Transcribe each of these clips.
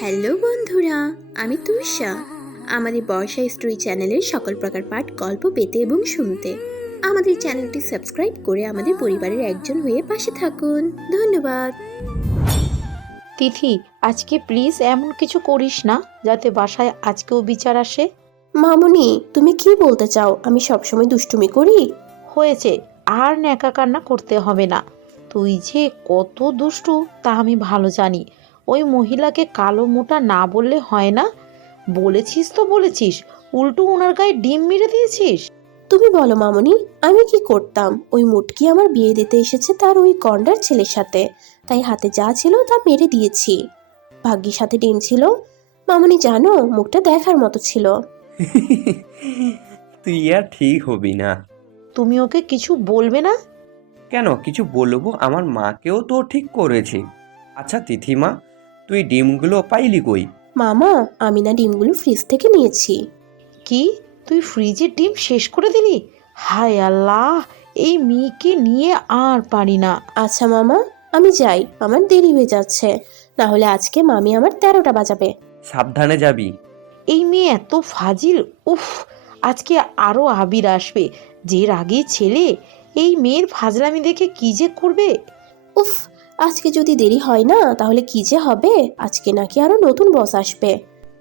Hello বন্ধুরা, আমি তুষা। আমাদের বর্ষা স্টোরি চ্যানেলের সকল প্রকার পাঠ গল্প পেতে এবং শুনতে আমাদের চ্যানেলটি সাবস্ক্রাইব করে আমাদের পরিবারের একজন হয়ে পাশে থাকুন। ধন্যবাদ। তিথি, আজকে প্লিজ এমন কিছু করিস না যাতে বাসায় আজকেও বিচার আসে। মামুনি, তুমি কি বলতে চাও? আমি সবসময় দুষ্টুমি করি? হয়েছে, আর ন্যাকা কান্না করতে হবে না। তুই যে কত দুষ্টু তা আমি ভালো জানি। ওই মহিলাকে কালো মোটা না বললে হয় না? বলেছিস তো বলেছিস, উল্টো ওনার গায়ে ডিম মেরে দিয়েছিস। তুমি বলো মামুনি, আমি কি করতাম? ওই মুটকি আমার বিয়ে দিতে এসেছে তার ওই গন্ডার ছেলের সাথে, তাই হাতে যা ছিল তা মেরে দিয়েছি। ভাগ্যির সাথে ডিম ছিল। মামুনি জানো, মুখটা দেখার মতো ছিল। তুই আর ঠিক হবি না। তুমি ওকে কিছু বলবে না? কেন কিছু বলবো? আমার মাকেও তো ঠিক করেছি। আচ্ছা তিথিমা, তুই ডিমগুলো পাইলি কই? মামা, আমি না ডিমগুলো ফ্রিজ থেকে নিয়েছি। কি, তুই ফ্রিজের ডিম শেষ করে দিলি? হায় আল্লাহ, এই মেয়েকে নিয়ে আর পারি না। আচ্ছা মামা, আমি যাই, আমার দেরি হয়ে যাচ্ছে। না হলে আজকে মামি আমার 13টা বাজাবে। সাবধানে যাবি। এই মেয়ে এত ফাজিল, উফ। আজকে আরো আবির আসবে, যে রাগী ছেলে। এই মেয়ের ফাজলামি দেখে কি যে করবে। উফ, আজকে যদি দেরি হয় না তাহলে কি যে হবে। আজকে নাকি আরো নতুন বস আসবে।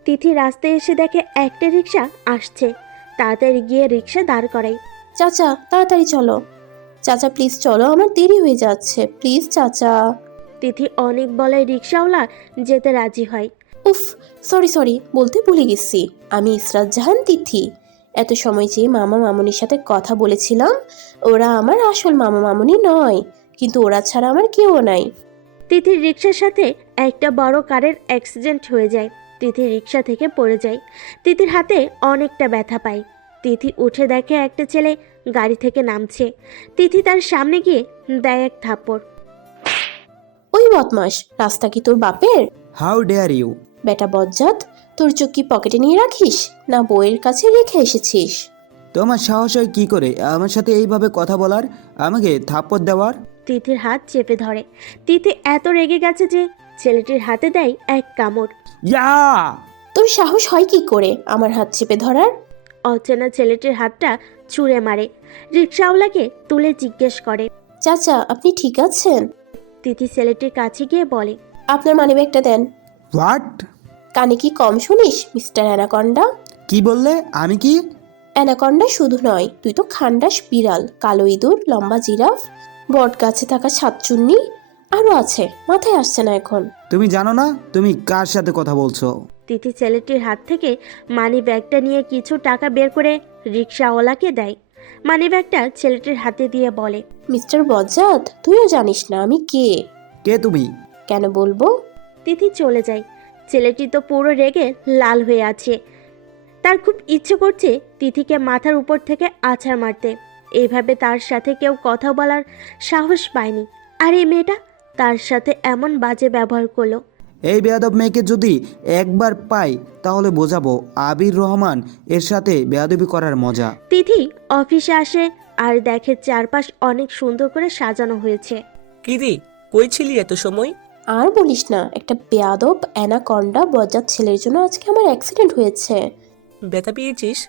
তিথি রাস্তায় এসে দেখে একটা রিক্সা আসছে। তাড়াতাড়ি গিয়ে রিক্সা দাঁড় করাই। চাচা, তাড়াতাড়ি চলো। চাচা প্লিজ চলো, আমার দেরি হয়ে যাচ্ছে, প্লিজ চাচা। তিথি অনেক বলায় রিক্সাওয়ালা যেতে রাজি হয়। উফ, সরি সরি, বলতে ভুলে গেছি। আমি ইসরাত জাহান তিথি। এত সময় যে মামা মামুনির সাথে কথা বলেছিলাম, ওরা আমার আসল মামা মামুনি নয়, কিন্তু ওরা ছাড়া আমার কেউ নাই। তিথির রিক্সার সাথে একটা বড় কারের অ্যাক্সিডেন্ট হয়ে যায়। তিথি রিক্সা থেকে পড়ে যায়। তিথির হাতে অনেকটা ব্যথা পায়। তিথি উঠে দেখে একটা ছেলে গাড়ি থেকে নামছে। তিথি তার সামনে গিয়ে দেয় এক থাপ্পড়। ওই বদমাস, রাস্তা কি তোর বাপের? How dare you! বেটা বজ্জাত, তোর চোখ কি পকেটে নিয়ে রাখিস, না বইয়ের কাছে রেখে এসেছিস? তোমার সাহস হয় কি করে আমার সাথে এইভাবে কথা বলার, আমাকে থাপ্পড় দেওয়ার? তিথির হাত চেপে ধরে। তিথি এত রেগে গেছে যে ছেলেটির হাতে দেয় এক কামড়। ইয়া! তোর সাহস হয় কি করে আমার হাত চেপে ধরার? অচেনা ছেলেটির হাতটা ছুঁড়ে মারে। রিক্সাওয়ালাকে তুলে জিজ্ঞেস করে। চাচা, আপনি ঠিক আছেন? তিথি ছেলেটির কাছে গিয়ে বলে, আপনার মানিব্যাগটা দেন। হোয়াট? কানে কি কম শুনিস মিস্টার অ্যানাকন্ডা? কি বললে? আমি কি? অ্যানাকন্ডা শুধু নয়, তুই তো খান্ডাস বিড়াল, কালো ইঁদুর, লম্বা জিরাফ, বট গাছে থাকা সাতচুন্নি, আরো আছে, মাথায় আসছে না এখন। তুমি জানো না তুমি কার সাথে কথা বলছো? তিথি ছেলেটির হাত থেকে মানি ব্যাগটা নিয়ে কিছু টাকা বের করে রিক্সাওয়ালাকে দেয়। মানি ব্যাগটা ছেলেটির হাতে দিয়ে বলে, মিস্টার বজ্জাত, তুইও জানিস না আমি কে। কে তুমি? কেন বলবো? তিথি চলে যায়। ছেলেটি তো পুরো রেগে লাল হয়ে আছে। তার খুব ইচ্ছে করছে তিথিকে মাথার উপর থেকে আছাড় মারতে। এইভাবে তার সাথে কেউ কথা বলার সাহস পায়নি। আর এই মেয়েটা তার সাথে এমন বাজে ব্যবহার করলো। এই বেয়াদব মেয়েকে যদি একবার পাই তাহলে বোঝাবো আবির রহমান এর সাথে বেয়াদবি করার মজা। তিথি অফিসে আসে আর দেখে চারপাশ অনেক সুন্দর করে সাজানো হয়েছে। কিরে, কই ছিলি এত সময়? আর বলিস না, একটা বেয়াদব অ্যানাকন্ডা বজ্জাত ছেলের জন্য আজকে আমার অ্যাক্সিডেন্ট হয়েছে। ব্যথা পেয়েছিস?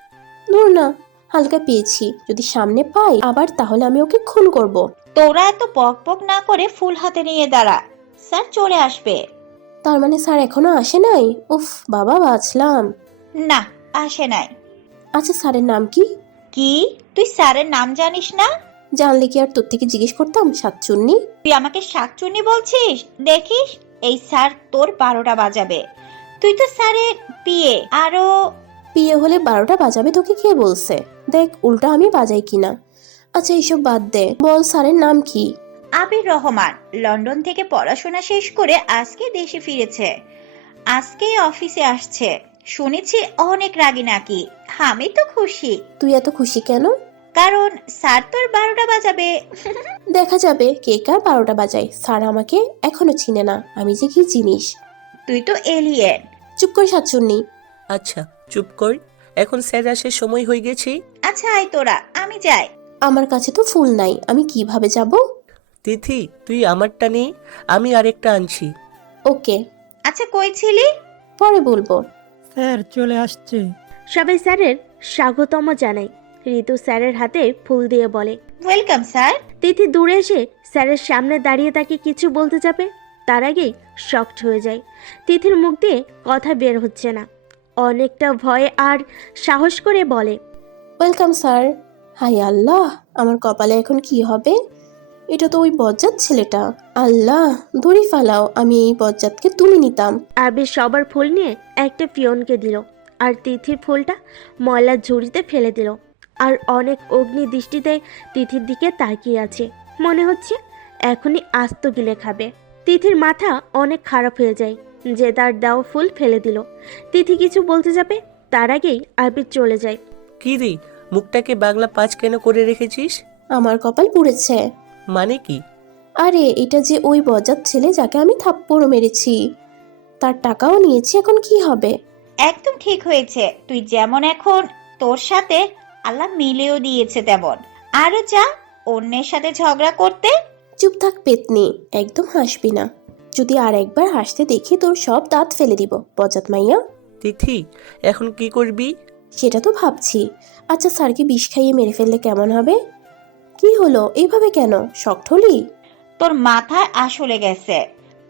দূর না, হালকা পেয়েছি। যদি সামনে পাই আবার তাহলে আমি ওকে খুন করব। তোরা এত বক বক না করে ফুল হাতে নিয়ে দাঁড়া, স্যার চলে আসবে। তার মানে স্যার এখনো আসে নাই? উফ বাবা, বাঁচলাম। না, আসে নাই। আচ্ছা, স্যারের নাম কি? কি, তুই স্যারের নাম জানিস না? জানলে কি আর তোর থেকে জিজ্ঞেস করতাম, সাতচুন্নি? তুই আমাকে শাকচুন্নি বলছিস? দেখিস, এই স্যার তোর 12টা বাজাবে। তুই তো স্যারের পিএ। আরো বিয়ে হলে 12টা বাজাবে তোকে কে বলছে? দেখ উল্টা আমি বাজাই কিনা। আচ্ছা এইসব বাদ দে, বল স্যারের নাম কি? আবির রহমান। লন্ডন থেকে পড়াশোনা শেষ করে আজকে দেশে ফিরেছে। আজকেই অফিসে আসছে। শুনেছি অনেক রাগী নাকি। আমি তো খুশি। তুই এত খুশি কেন? কারণ স্যার তোর 12টা বাজাবে। দেখা যাবে কে কার 12টা বাজায়। স্যার আমাকে এখনো চিনে না, আমি যে কি জিনিস। তুই তো এলিয়েন। চুপ করে সাতচুন্নি। আচ্ছা চুপ কর, এখন স্যার আসার সময় হয়ে গেছে। আচ্ছা আয় তোরা, আমি যাই। আমার কাছে তো ফুল নাই, আমি কিভাবে যাব? তিথি, তুই আমারটা নে, আমি আরেকটা আনছি। ওকে, আচ্ছা কই ছিলি? পরে বলবো। স্যার চলে আসছে। সবাই স্যারের স্বাগতম জানায়। ঋতু স্যারের হাতে ফুল দিয়ে বলে। Welcome sir. তিথি দূরে এসে স্যারের সামনে দাঁড়িয়ে তাকে কিছু বলতে যাবে, তার আগেই শকড হয়ে যায়। তিথির মুখ দিয়ে কথা বের হচ্ছে না। অনেকটা ভয়ে আর সাহস করে বলে, ওয়েলকাম স্যার। হাই আল্লাহ, আমার কপালে এখন কি হবে? এটা তো ওই বজ্জাত ছেলেটা। আল্লাহ, ধরি ফালাও, আমি এই বজ্জাতকে তুলে নিতাম। আবির সবার ফুল নিয়ে একটা পিয়নকে দিল, আর তিথির ফুলটা ময়লার ঝুড়িতে ফেলে দিল। আর অনেক অগ্নি দৃষ্টিতে তিথির দিকে তাকিয়ে আছে, মনে হচ্ছে এখনই আস্ত গিলে খাবে। তিথির মাথা অনেক খারাপ হয়ে যায় যে তার দেওয়া ফুল ফেলে দিল। তিথি কিছু বলতে যাবে, তার আগেই আবির চলে যায়। কি রে, মুখটাকে বাংলা 5 কেন করে রেখেছিস? আমার কপাল পুড়েছে। মানে কি? আরে এটা যে ওই বজ্জাত ছেলে যাকে আমি থাপ্পড় মেরেছি, তার টাকাও নিয়েছি, এখন কি হবে? একদম ঠিক হয়েছে, তুই যেমন এখন, তোর সাথে আল্লাহ মিলেও দিয়েছে তেমন। আরো যা অন্যের সাথে ঝগড়া করতে। চুপ থাক পেতনি, একদম হাসবি না। যদি আর একবার হাসতে দেখি তোর সব দাঁত ফেলে দিব, বজ্জাত মাইয়া। তিথি, এখন কি করবি? সেটা তো ভাবছি। আচ্ছা স্যারকে বিষ খাইয়ে মেরে ফেললে কেমন হবে? কি হলো, এইভাবে কেন শকড হলি? তোর মাথায় আসলে গেছে,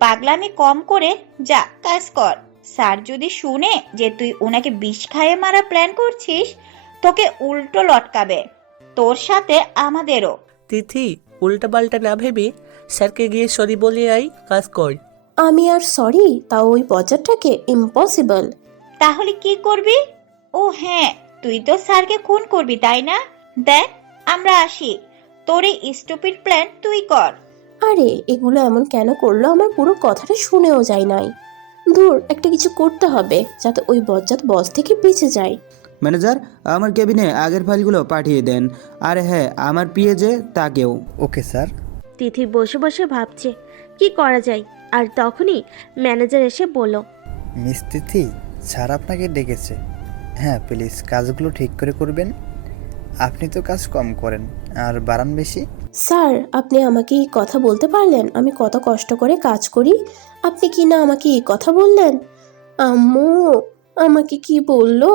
পাগলামি কম করে যা কাজ কর। স্যার যদি শুনে যে তুই ওনাকে বিষ খাইয়ে মারা প্ল্যান করছিস, তোকে উল্টো লটকাবে, তোর সাথে আমাদেরও। তিথি, উল্টাপাল্টা না ভেবে স্যারকে গিয়ে সরি বলে আই, কাজ কর। আমি আর সরি, তাও ওই বজ্জাতটাকে? ইম্পসিবল। তাহলে কি করবি? ও হ্যাঁ, তুই তো স্যারকে খুন করবি তাই না? দেখ, আমরা আসি, তোর এই স্টুপিড প্ল্যান তুই কর। আরে এগুলো এমন কেন করলো, আমার পুরো কথাটা শুনেও যায় নাই। ধুর, একটা কিছু করতে হবে যাতে ওই বজ্জাত বস থেকে বেঁচে যায়। ম্যানেজার, আমার কেবিনে আগের ফাইলগুলো পাঠিয়ে দেন। আর হ্যাঁ, আমার পিএ যে তাকেও। Okay sir. তিথি বসে বসে ভাবছে কি করা যায়, আর তখনই ম্যানেজার এসে বলল, মিস তিথি, স্যার আপনাকে ডেকেছে। হ্যাঁ প্লিজ কাজগুলো ঠিক করে করবেন। আপনি তো কাজ কম করেন আর বাড়ান বেশি। স্যার, আপনি আমাকে এই কথা বলতে পারলেন? আমি কত কষ্ট করে কাজ করি, আপনি কি না আমাকে এই কথা বললেন? আম্মু আমাকে কি বললো?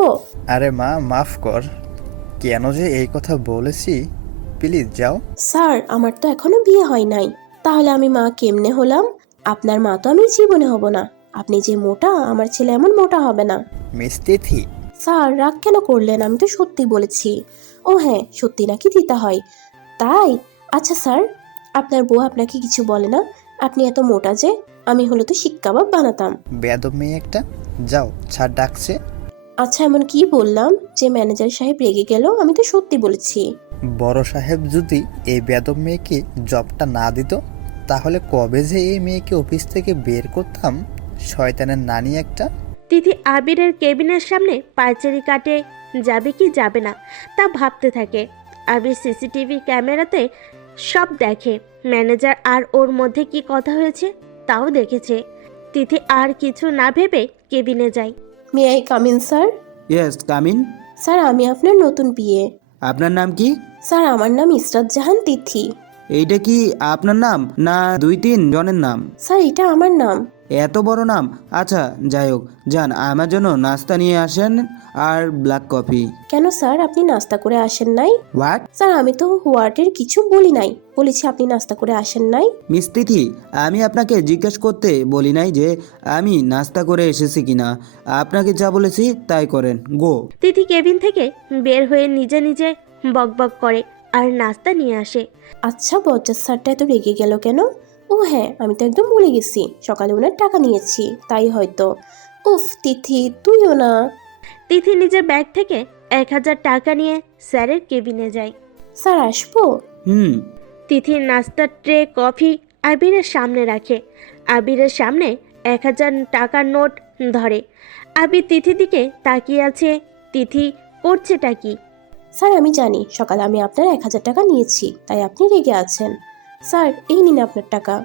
আরে মা, মাফ কর, কেন যে এই কথা বলেছি। প্লিজ যাও। স্যার, আমার তো এখনো বিয়ে হয় নাই, তাহলে আমি মা কেমনে হলাম? আপনার মা তো আমি জীবনে হব না। আপনি যে মোটা, আমার ছেলে এমন মোটা হবে না। মিস তিথি। স্যার, রাগ কেন করলেন? আমি তো সত্যি বলেছি। ও হ্যাঁ, সত্যি নাকি দিতে হয় তাই? আচ্ছা স্যার, আপনার বউ আপনাকে কিছু বলে না? আপনি এত মোটা যে, আমি হলে তো শিক কাবাব বানাতাম। বেয়াদব মেয়ে একটা, যাও, স্যার ডাকছে। আচ্ছা এমন কি বললাম যে ম্যানেজার সাহেব রেগে গেল? আমি তো সত্যি বলেছি। বড় সাহেব যদি এই বেয়াদব মেয়েকে জবটা না দিত, তাহলে কবে যে এই মেয়েকে অফিস থেকে বের করতাম। শয়তানের নানি একটা। তিথি আবিরের কেবিনের সামনে পায়চারি কাটে যাবে কি যাবে না তা ভাবতে থাকে। আবির সিসিটিভি ক্যামেরাতে সব দেখে, ম্যানেজার আর ওর মধ্যে কি কথা হয়েছে তাও দেখেছে। তিথি আর কিছু না ভেবে কেবিনে যায়। May I come in sir? Yes, come in. Sir, আমি আপনার নতুন বিয়ে। আপনার নাম কি? স্যার, আমার নাম ইসরাত জাহান তিথি। এইটা কি আপনার নাম না 2-3 জনের নাম? স্যার, এটা আমার নাম। এত বড় নাম। আচ্ছা যাই হোক, যান আমার জন্য নাস্তা নিয়ে আসেন আর ব্ল্যাক কফি। কেন স্যার, আপনি নাস্তা করে আসেন নাই? হোয়াট? স্যার, আমি তো হোয়াটের কিছু বলি নাই, বলেছি আপনি নাস্তা করে আসেন নাই। মিস তিথি, আমি আপনাকে জিজ্ঞেস করতে বলি নাই যে আমি নাস্তা করে এসেছি কিনা। আপনাকে যা বলেছি তাই করেন, গো। তিথি কেবিন থেকে বের হয়ে নিজে নিজে বকবক করে আর নাস্তা নিয়ে আসে। আচ্ছা, বজ্জাত স্যারটা এত রেগে গেল কেন? ও হ্যাঁ, আমি তো একদম ভুলে গেছি, সকালে ওনার টাকা নিয়েছি, তাই হয়তো। উফ তিথি, তুইও না। তিথি নিজের ব্যাগ থেকে 1000 টাকা নিয়ে স্যারের কেবিনে যায়। স্যার, আসবো? তিথির নাস্তার ট্রে কফি আবিরের সামনে রাখে। আবিরের সামনে 1000 টাকার নোট ধরে। আবির তিথির দিকে তাকিয়ে আছে। তিথি করছেটা কি? স্যার, আমি জানি সকালে আমি আপনার 1000 টাকা নিয়েছি, তাই আপনি রেগে আছেন। স্যার, এই নিন আপনার টাকা।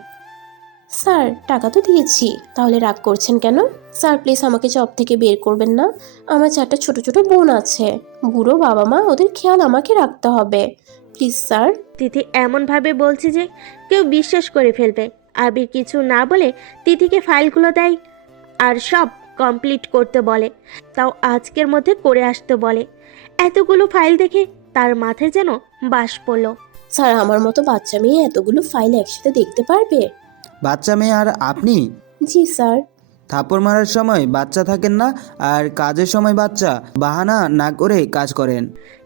স্যার, টাকা তো দিয়েছি, তাহলে রাগ করছেন কেন? স্যার প্লিজ আমাকে জব থেকে বের করবেন না। আমার 4টা ছোট ছোট বোন আছে, বুড়ো বাবা মা, ওদের খেয়াল আমাকে রাখতে হবে। Please sir. তিথি এমনভাবে বলছে যে কেউ বিশ্বাস করে ফেলবে। আবির কিছু না বলে তিথিকে ফাইলগুলো দেয় আর সব কমপ্লিট করতে বলে, তাও আজকের মধ্যে করে আসতে বলে। এতগুলো ফাইল দেখে তার মাথায় যেন বাস পড়লো। স্যার, আমার মতো বাচ্চা মেয়ে এতগুলো ফাইল একসাথে দেখতে পারবে? বাচ্চা মেয়ে আর আপনি? জি স্যার। থাপ্পড় মারার সময় বাচ্চা থাকেন না, আর কাজের সময় বাচ্চা। বাহানা না করে কাজ করেন।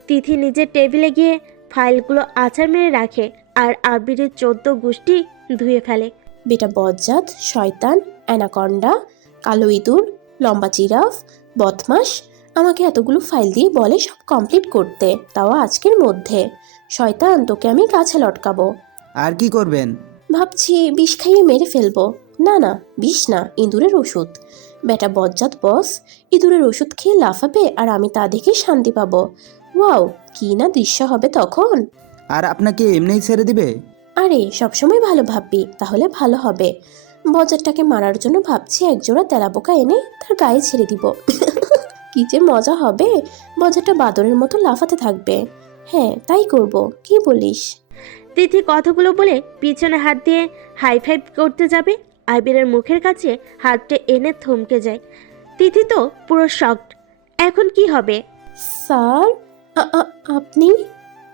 তিথি নিজের টেবিলে গিয়ে ফাইলগুলো আছাড় মেরে রাখে আর আবিরের 14 গোষ্ঠী ধুয়ে ফেলে। বেটা বজ্জাত, শয়তান, অ্যানাকন্ডা, কালো ইঁদুর, লম্বা জিরাফ, বদমাস আমাকে এতগুলো ফাইল দিয়ে বলে সব কমপ্লিট করতে, তাও আজকের মধ্যে। শয়তান, তোকে আমি গাছে লটকাবো। আর কি করবেন? ভাবছি বিষ খাইয়ে মেরে ফেলবো। না না, বিষ না, ইঁদুরের ওষুধ। বেটা বজ্জাত বস ইঁদুরের ওষুধ খেয়ে লাফাবে আর আমি তা দেখে শান্তি পাবো। ওয়াও, কি না দৃশ্য হবে তখন। আর আপনাকে এমনিই ছেড়ে দিবে? আরে সবসময় ভালো ভাববি, তাহলে ভালো হবে। বজ্জাতটাকে মারার জন্য ভাবছি একজোড়া তেলাপোকা এনে তার গায়ে ছেড়ে দিব। কি যে মজা হবে, বজ্জাতটা বাদরের মতো লাফাতে থাকবে। হ্যাঁ, তাই করব, কি বলিস? তিথি কথাগুলো বলে পিছনে হাত দিয়ে হাই ফাইভ করতে যাবে। আবিরের মুখের কাছে হাতটা এনে থমকে যায়। তিথি তো পুরো শকড। এখন কি হবে? স্যার, আপনি?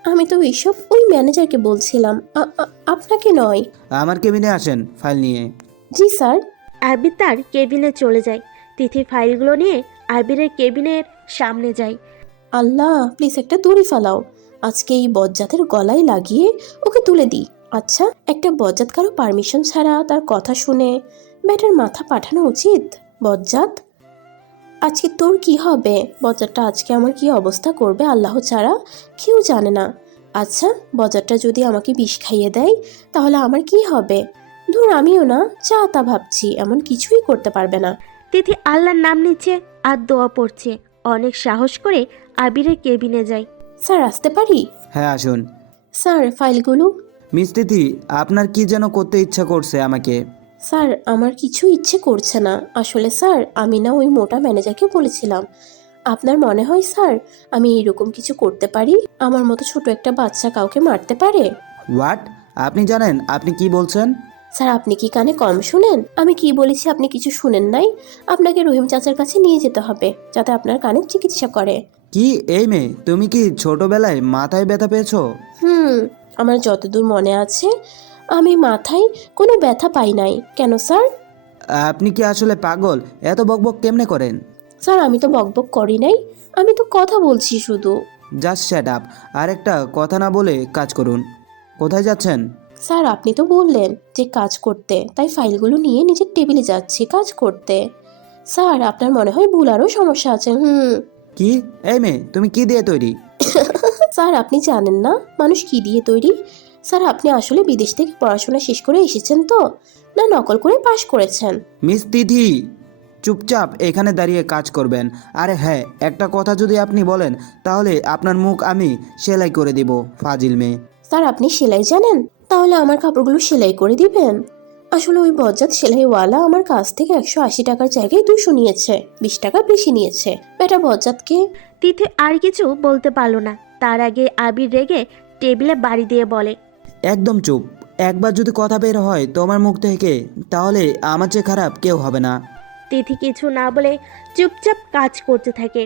আমি তো এইসব ওই ম্যানেজারকে বলছিলাম, আপনাকে নয়। আমার কেবিনে আসেন ফাইল নিয়ে। জি স্যার। আবির তার কেবিনে চলে যায়। তিথি ফাইলগুলো নিয়ে আবিরের কেবিনের সামনে যায়। আল্লাহ, প্লিজ একটা দড়ি ফালাও, আজকে এই বজ্জাতের গলায় লাগিয়ে ওকে তুলে দিই। আচ্ছা, একটা বজ্জাত কারো পারমিশন ছাড়া তার কথা শুনে ব্যাটার মাথা পাঠানো উচিত? বজ্জাত, আজকে তোর কি হবে? বজ্জাতটা আজকে আমার কি অবস্থা করবে আল্লাহ ছাড়া কেউ জানে না। আচ্ছা, বজ্জাতটা যদি আমাকে বিষ খাইয়ে দেয় তাহলে আমার কি হবে? ধুর, আমিও না যা তা ভাবছি, এমন কিছুই করতে পারবে না। তিথি আল্লাহর নাম নিচ্ছে আর দোয়া পড়ছে। অনেক সাহস করে আবিরের কেবিনে যায়। স্যার, আসতে পারি? হ্যাঁ আসুন। স্যার, ফাইলগুলো। মিস তিথি, আপনার কি যেন করতে ইচ্ছা করছে আমাকে? স্যার, আমার কিছু ইচ্ছে করছে না আসলে। স্যার, আমি না ওই মোটা ম্যানেজারকে বলেছিলাম। আপনার মনে হয় স্যার আমি এরকম কিছু করতে পারি? আমার মতো ছোট একটা বাচ্চা কাউকে মারতে পারে? হোয়াট? আপনি জানেন আপনি কি বলছেন? স্যার, আপনি কি কানে কম শুনেন? আমি কি বলেছি আপনি কিছু শুনেন নাই? আপনাকে রহিম চাচার কাছে নিয়ে যেতে হবে যাতে আপনার কানের চিকিৎসা করে। কি এই মেয়ে, তুমি কি ছোটবেলায় মাথায় ব্যথা পেয়েছো? আমার যতদূর মনে আছে আমি মাথায় কোনো ব্যথা পাই নাই। কেন স্যার? আপনি কি আসলে পাগল? এত বকবক কেমনে করেন? স্যার, আমি তো বকবক করি নাই, আমি তো কথা বলছি শুধু। Just shut up. আর একটা কথা না বলে কাজ করুন। কোথায় যাচ্ছেন? স্যার, আপনি তো বললেন যে কাজ করতে, তাই ফাইলগুলো নিয়ে নিজের টেবিলে যাচ্ছি কাজ করতে। স্যার, আপনার মনে হয় ভুল আরও সমস্যা আছে। কি এই মেয়ে, তুমি কি দিয়ে তৈরি? স্যার, আপনি জানেন না মানুষ কি দিয়ে তৈরি? স্যার, আপনি আসলে বিদেশ থেকে পড়াশোনা শেষ করে এসেছেন তো, না নকল করে পাশ করেছেন? মিস তিথি, চুপচাপ এখানে দাঁড়িয়ে কাজ করবেন। আরে হ্যাঁ, একটা কথা যদি আপনি বলেন তাহলে আপনার মুখ আমি সেলাই করে দিব। ফাজিল মেয়ে। স্যার, আপনি সেলাই জানেন? তাহলে আমার কাপড়গুলো সেলাই করে দিবেন। আসলে ওই বজ্জাত সেলাইওয়ালা আমার কাছ থেকে 180 টাকার জায়গায় 200 নিয়েছে, 20 টাকা বেশি নিয়েছে। বেটা বজ্জাতকে। তিথি আর কিছু বলতে পারলো না। তার আগে আবির রেগে টেবিলে বাড়ি দিয়ে বলে, একদম চুপ। একবার যদি কথা বের হয় তোমার মুখ থেকে তাহলে আমার চেয়ে খারাপ কেউ হবে না। তিথি কিছু না বলে চুপচাপ কাজ করতে থাকে।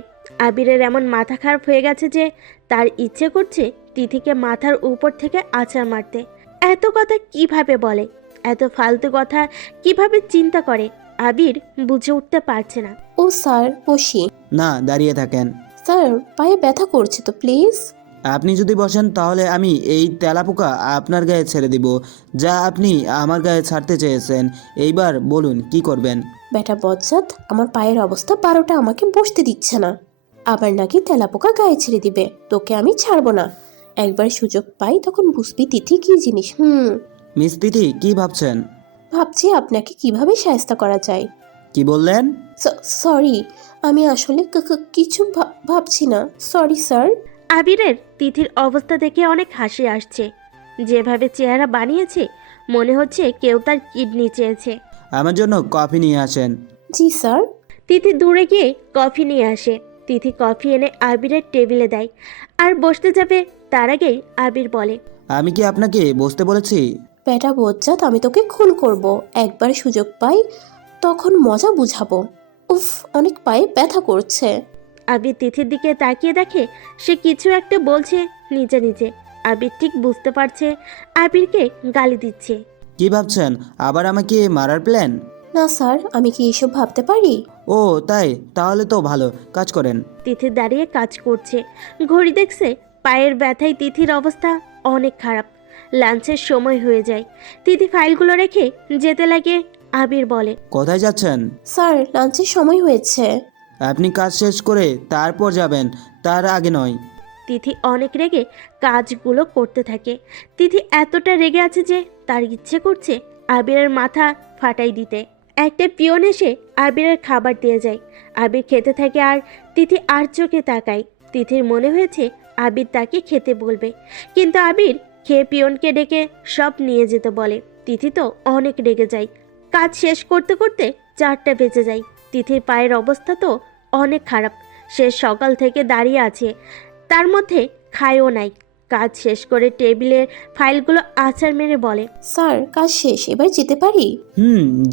আবিরের এমন মাথা খারাপ হয়ে গেছে যে তার ইচ্ছে করছে তিথিকে মাথার উপর থেকে আছাড় মারতে। এত কথা কিভাবে বলে, এত ফালতু কথা কিভাবে চিন্তা করে আবির বুঝে উঠতে পারছে না। ও স্যার, বসি। না, দাঁড়িয়ে থাকেন। স্যার, পায়ে ব্যথা করছে তো, প্লিজ। আপনি যদি বসেন তাহলে আমি এই তেলাপোকা আপনার গায়ে ছেড়ে দিব, যা আপনি আমার গায়ে ছাড়তে চেয়েছেন। এইবার বলুন কি করবেন? বেটা বজ্জাত আমার পায়ের অবস্থা 12টা, আমাকে বসতে দিচ্ছে না। আবার নাকি তেলাপোকা গায়ে ছেড়ে দিবে। তোকে আমি ছাড়বো না। একবার সুযোগ পাই তখন বুঝবি তিথি কি জিনিস। মিস তিথি, কি ভাবছেন? ভাবছি আপনাকে কিভাবে সাহায্য করা যায়। কি বললেন? সরি, আমি আসলে কিছু ভাবছি না। Sorry sir. আবিরের তিথির অবস্থা দেখে অনেক হাসি আসছে। যেভাবে চেহারা বানিয়েছে মনে হচ্ছে কেউ তার কিডনি চেয়েছে। আমার জন্য কফি নিয়ে আসেন। জি স্যার। তিথি দূরে গিয়ে কফি নিয়ে আসে। তিথি কফি এনে আবিরের টেবিলে দেয় আর বসতে যাবে তার আগেই আবির বলে, আমি কি আপনাকে বসতে বলেছি? বেটা বজ্জাত, আমি তোকে খুন করব। একবার সুযোগ পাই তখন মজা বুঝাবো। উফ, অনেক পায়ে ব্যথা করছে। আবির তিথির দিকে তাকিয়ে দেখে সে কিছু একটা বলছে নিজে নিজে। আবির ঠিক বুঝতে পারছে আবিরকে গালি দিচ্ছে। কি ভাবছেন, আবার আমাকে মারার প্ল্যান? না স্যার, আমি কি এসব ভাবতে পারি? ও তাই, তাহলে তো ভালো কাজ করেন। তিথি দাঁড়িয়ে কাজ করছে, ঘড়ি দেখছে। পায়ের ব্যথায় তিথির অবস্থা অনেক খারাপ। লাঞ্চের সময় হয়ে যায়। তিথি ফাইলগুলো রেখে যেতে লাগে। আবির বলে, কোথায় যাচ্ছেন? স্যার, লাঞ্চের সময় হয়েছে। আপনি কাজ শেষ করে তারপর যাবেন, তার আগে নয়। তিথি অনেক রেগে কাজগুলো করতে থাকে। তিথি এতটা রেগে আছে যে তার ইচ্ছে করছে আবিরের মাথা ফাটাই দিতে। একটা পিয়ন এসে আবিরের খাবার দিয়ে যায়। আবির খেতে থাকে আর তিথি আর চোখে তাকায়। তিথির মনে হয়েছে আবির তাকে খেতে বলবে, কিন্তু আবির খেয়ে পিয়নকে ডেকে সব নিয়ে যেতে বলে। তিথি তো অনেক রেগে যায়। কাজ শেষ করতে করতে 4টা বেজে যায়। তিথির পায়ের অবস্থা তো অনেক খারাপ। সে সকাল থেকে দাঁড়িয়ে আছে, তার মধ্যে খায়ও নাই। কাজ শেষ করে টেবিলের ফাইলগুলো আছাড় মেরে বলে, স্যার, কাজ শেষ, এবার যেতে পারি?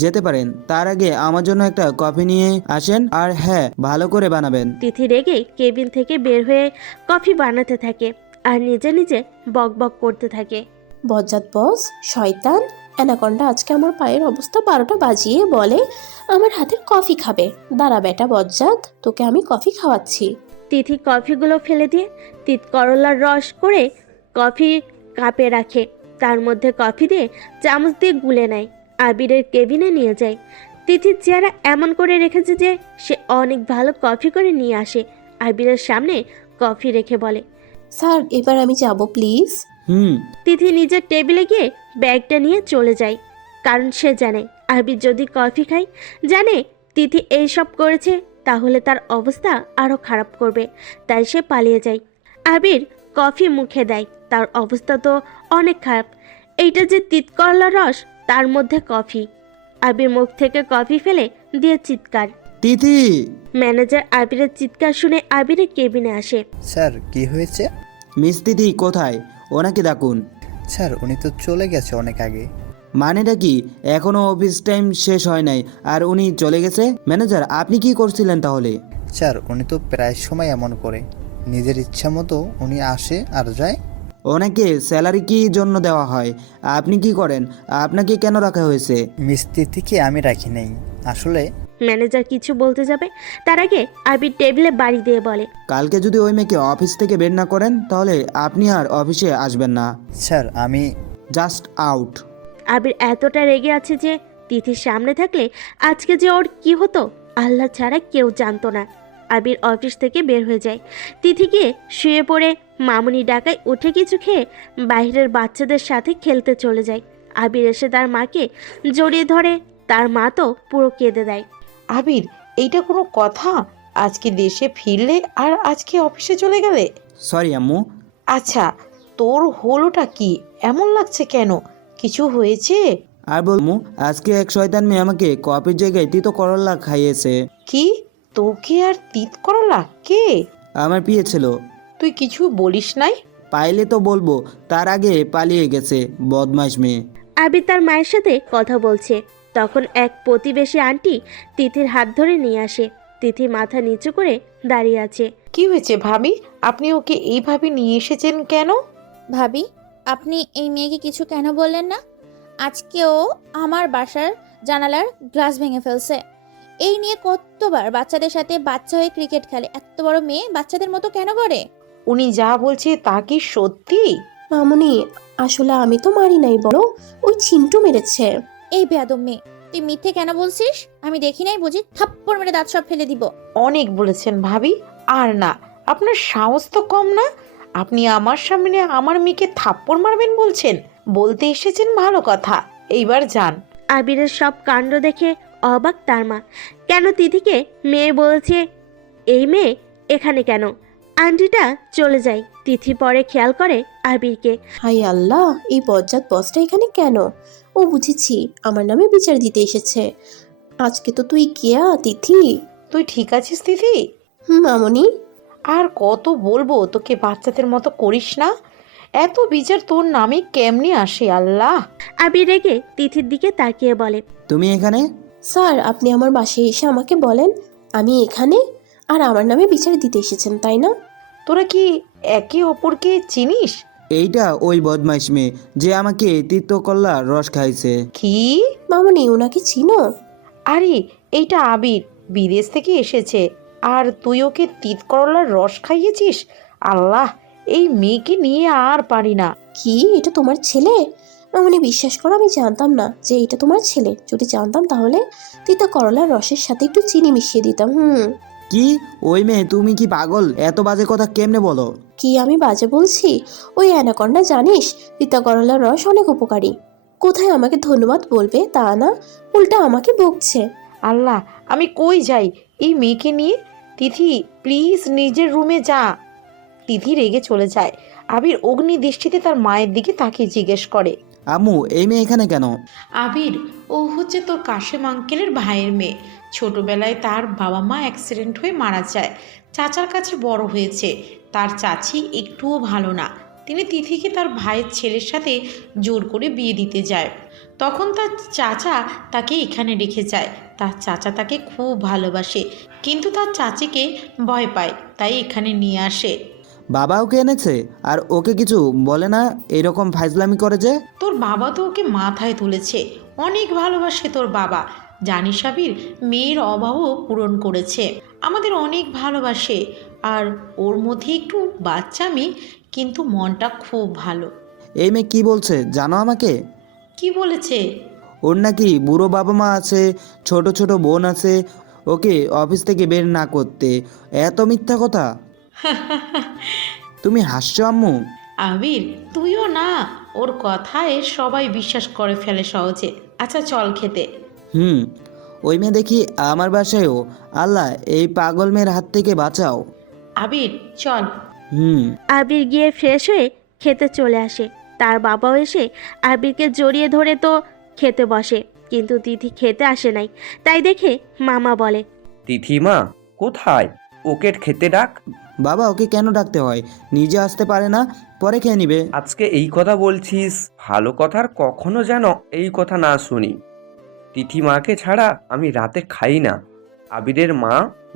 যেতে পারেন। তার আগে আমার জন্য একটা কফি নিয়ে আসেন, আর হ্যাঁ, ভালো করে বানাবেন। তিথি রেগে কেবিন থেকে বের হয়ে কফি বানাতে থাকে আর নিজে নিজে বক বক করতে থাকে। বজ্জাত বস, শয়তান, অ্যানাকন্ডা আজকে আমার পায়ের অবস্থা 12টা বাজিয়ে বলে আমার হাতের কফি খাবে। দাঁড়া বেটা বজ্জাত, তোকে আমি কফি খাওয়াচ্ছি। তিথি কফিগুলো ফেলে দিয়ে তিত করলার রস করে কফি কাপে রাখে। তার মধ্যে কফি দিয়ে চামচ দিয়ে গুলে নেয়, আবিরের কেবিনে নিয়ে যায়। তিথির চেহারা এমন করে রেখেছে যে সে অনেক ভালো কফি করে নিয়ে আসে। আবিরের সামনে কফি রেখে বলে, স্যার, এবার আমি যাব প্লিজ। তিথি নিজের টেবিলে গিয়ে ব্যাগটা নিয়ে চলে যায়। কারণ সে জানে আবির যদি কফি খায়, জানে তিথি এইসব করেছে, তাহলে তার অবস্থা আরও খারাপ করবে। তাই সে পালিয়ে যায়। আবির কফি মুখে দেয়, তার অবস্থা তো অনেক খারাপ। এইটা যে তিত করলার রস, তার মধ্যে কফি। আবির মুখ থেকে কফি ফেলে দিয়ে চিৎকার। তিথি! ম্যানেজার আবিরের চিৎকার শুনে আবিরের কেবিনে আসে। স্যার কি হয়েছে? মিস তিথি কোথায়? ওনাকে ডাকুন। স্যার উনি তো চলে গেছে অনেক আগে। মানেটা কি? এখনো অফিস টাইম শেষ হয় নাই আর উনি চলে গেছে? ম্যানেজার, আপনি কি করছিলেন তাহলে? স্যার উনি তো প্রায় সময় এমন করে, নিজের ইচ্ছা মতো উনি আসে আর যায়। ওনাকে স্যালারি কি জন্য দেওয়া হয়? আপনি কি করেন? আপনাকে কেন রাখা হয়েছে? মিস তিথিকে আমি রাখি নাই আসলে। ম্যানেজার কিছু বলতে যাবে, তার আগে আবির টেবিলে বাড়ি দিয়ে বলে, কালকে যদি ওই মেয়েকে অফিস থেকে বের না করেন তাহলে আপনি আর অফিসে আসবেন না। স্যার আমি জাস্ট আউট। আবির এতটা রেগে আছে যে তিথির সামনে থাকলে আজকে যে ওর কি হতো আল্লাহ ছাড়া কেউ জানতো না। আবির অফিস থেকে বের হয়ে যায়। তিথি গিয়ে শুয়ে পড়ে মামুনি ডাকায় উঠে কিছু খেয়ে বাইরের বাচ্চাদের সাথে খেলতে চলে যায়। আবির এসে তার মাকে জড়িয়ে ধরে, তার মা তো পুরো কেঁদে দেয়। আবির, এইটা কোনো কথা? আজকে দেশে ফিরলে আর আজকে অফিসে চলে গেলে? সরি আম্মু। আচ্ছা, তোর হলোটা কি? এমন লাগছে কেন? কিছু হয়েছে? আর বলমু, আজকে এক শয়তান মেয়ে আমাকে কফির জায়গায় তিতো করলা খাইয়েছে। কি? তোকে আর তিত করলা? কে? আমার বিয়ে ছিল। তুই কিছু বলিস নাই? পাইলে তো বলবো, তার আগে পালিয়ে গেছে বদমাইশ মেয়ে। আবির তার মায়ের সাথে কথা বলছে, তখন এক প্রতিবেশী আন্টি তিথির হাত ধরে নিয়ে আসে। তিথি মাথা নিচু করে দাঁড়িয়ে আছে। কি হয়েছে ভাবি? আপনি ওকে এইভাবে নিয়ে এসেছেন কেন? ভাবি, আপনি এই মেয়েকে কিছু কেন বললেন না? আজকেও আমার বাসার জানালার গ্লাস ভেঙে ফেলছে। এই নিয়ে কতবার বাচ্চাদের সাথে বাচ্চা হয়ে ক্রিকেট খেলে, এত বড় মেয়ে বাচ্চাদের মতো কেন করে? উনি যা বলছে তা কি সত্যি? মামুনি, আসলে আমি তো মারি নাই, বলো ওই চিন্টু মেরেছে। এই বেয়াদব মেয়ে, তুই মিথ্যে কেন বলছিস? আমি দেখি নাই বুঝি? থাপ্পড় মেরে দাঁত সব ফেলে দিব। অনেক বলেছেন ভাবি, আর না। আপনার সাহস তো কম না। আপনি আমার সামনে আমার মেয়েকে থাপ্পড় মারবেন বলছেন? বলতে এসেছেন ভালো কথা, এইবার যান। আবিরের সব কাণ্ড দেখে অবাক তার মা। কেন তিথিকে মেয়ে বলেছে? এই মেয়ে এখানে কেন? আন্টিটা চলে যায়। তিথি পরে খেয়াল করে আবিরকে। হাই আল্লাহ, এই বজ্জাত বসটা এখানে কেন? ও, বুঝেছি, আমার নামে বিচার দিতে এসেছে। আজকে তো তুই গিয়া তিথি। তুই ঠিক আছিস দিদি? মামনি। আর কত বলবো তোকে বাচ্চাদের মতো করিস না। এত বিচার তোর নামে কেমনে আসে আল্লাহ। আবির রেগে তিথির দিকে তাকিয়ে বলে, তুমি এখানে? স্যার, আপনি আমার বাসায় এসে আমাকে বলেন আমি এখানে, আর আমার নামে বিচার দিতে এসেছেন, তাই না? তোরা কি একে অপরকে চিনিস? এইটা ওই বদমাইশ মেয়ে যে আমাকে তিক্তকল্লার রস খাইছে। কি? মামনি, ওনাকে চিনো? আরে এইটা আবির, বিদেশ থেকে এসেছে। আর তুই ওকে তিত করলার রস খাইয়েছিস? আল্লাহ, এই মেয়েকে নিয়ে আর পারি না। কি, এটা তোমার ছেলে? মামনি, বিশ্বাস করো, আমি জানতাম না যে এটা তোমার ছেলে। যদি জানতাম তাহলে তিতা করলার রসের সাথে একটু চিনি মিশিয়ে দিতাম। কি? ওই মেয়ে? তুমি কি পাগল? এত বাজে কথা কেমনে বলো? কি আমি বাজে বলছি? ওই অ্যানাকন্ডা জানিস তিতা করলার রস অনেক উপকারী। কোথায় আমাকে ধন্যবাদ বলবে তা না, উল্টা আমাকে বকছে। আল্লাহ, আমি কই যাই এই মেয়েকে নিয়ে? তিথি প্লিজ নিজের রুমে যা। তিথি রেগে চলে যায়। আবির অগ্নি দৃষ্টিতে তার মায়ের দিকে তাকিয়ে জিজ্ঞেস করে, আম্মু, এই মেয়ে এখানে কেন? আবির, ও হচ্ছে তোর কাশেম আঙ্কেলের ভাইয়ের মেয়ে। ছোটবেলায় তার বাবা মা অ্যাক্সিডেন্ট হয়ে মারা যায়। চাচার কাছে বড় হয়েছে। তার চাচি একটুও ভালো না। তিনি তিথিকে তার ভাইয়ের ছেলের সাথে জোর করে বিয়ে দিতে যায়। তখন তার চাচা তাকে এখানে রেখে যায়। তার চাচা তাকে খুব ভালোবাসে, কিন্তু তার চাচিকে ভয় পায়, তাই এখানে নিয়ে আসে। বাবা ওকে এনেছে আর ওকে কিছু বলে না? এরকম ফাইজলামি করে যে। তোর বাবা তো ওকে মাথায় তুলেছে। অনেক ভালোবাসে তোর বাবা। জানিস আবির, মেয়ের অভাবও পূরণ করেছে। আমাদের অনেক ভালোবাসে। আর ওর মধ্যে একটু বাচ্চামি, কিন্তু মনটা খুব ভালো। এই মেয়ে কি বলছে জানো আমাকে? কি বলেছে? ওর নাকি বুড়ো বাবা মা আছে, ছোট ছোট বোন আছে, ওকে অফিস থেকে বের না করতে। এত মিথ্যা কথা! তুমি হাসছো আম্মু? আবির, তুইও না। ওর কথায় সবাই বিশ্বাস করে ফেলে সহজে। আচ্ছা চল খেতে। ওই মেয়ে দেখি আমার বাসায়ও। আল্লাহ, এই পাগল মেয়ের হাত থেকে বাঁচাও। আবির চল। আবির গিয়ে ফ্রেশ হয়ে খেতে চলে আসে। তার বাবাও এসে আবিরকে জড়িয়ে ধরে তো খেতে বসে, কিন্তু তিথি খেতে আসে নাই। তাই দেখে মামা বলে, তিথিমা কোথায়? ওকে খেতে ডাক। বাবা, ওকে কেন ডাকতে হয়? নিজে আসতে পারে না? পরে খেয়ে নিবে। আজকে এই কথা বলছিস, ভালো কথার কখনো যেন এই কথা না শুনি। তিথিমাকে ছাড়া আমি রাতে খাই না। আবিরের মা,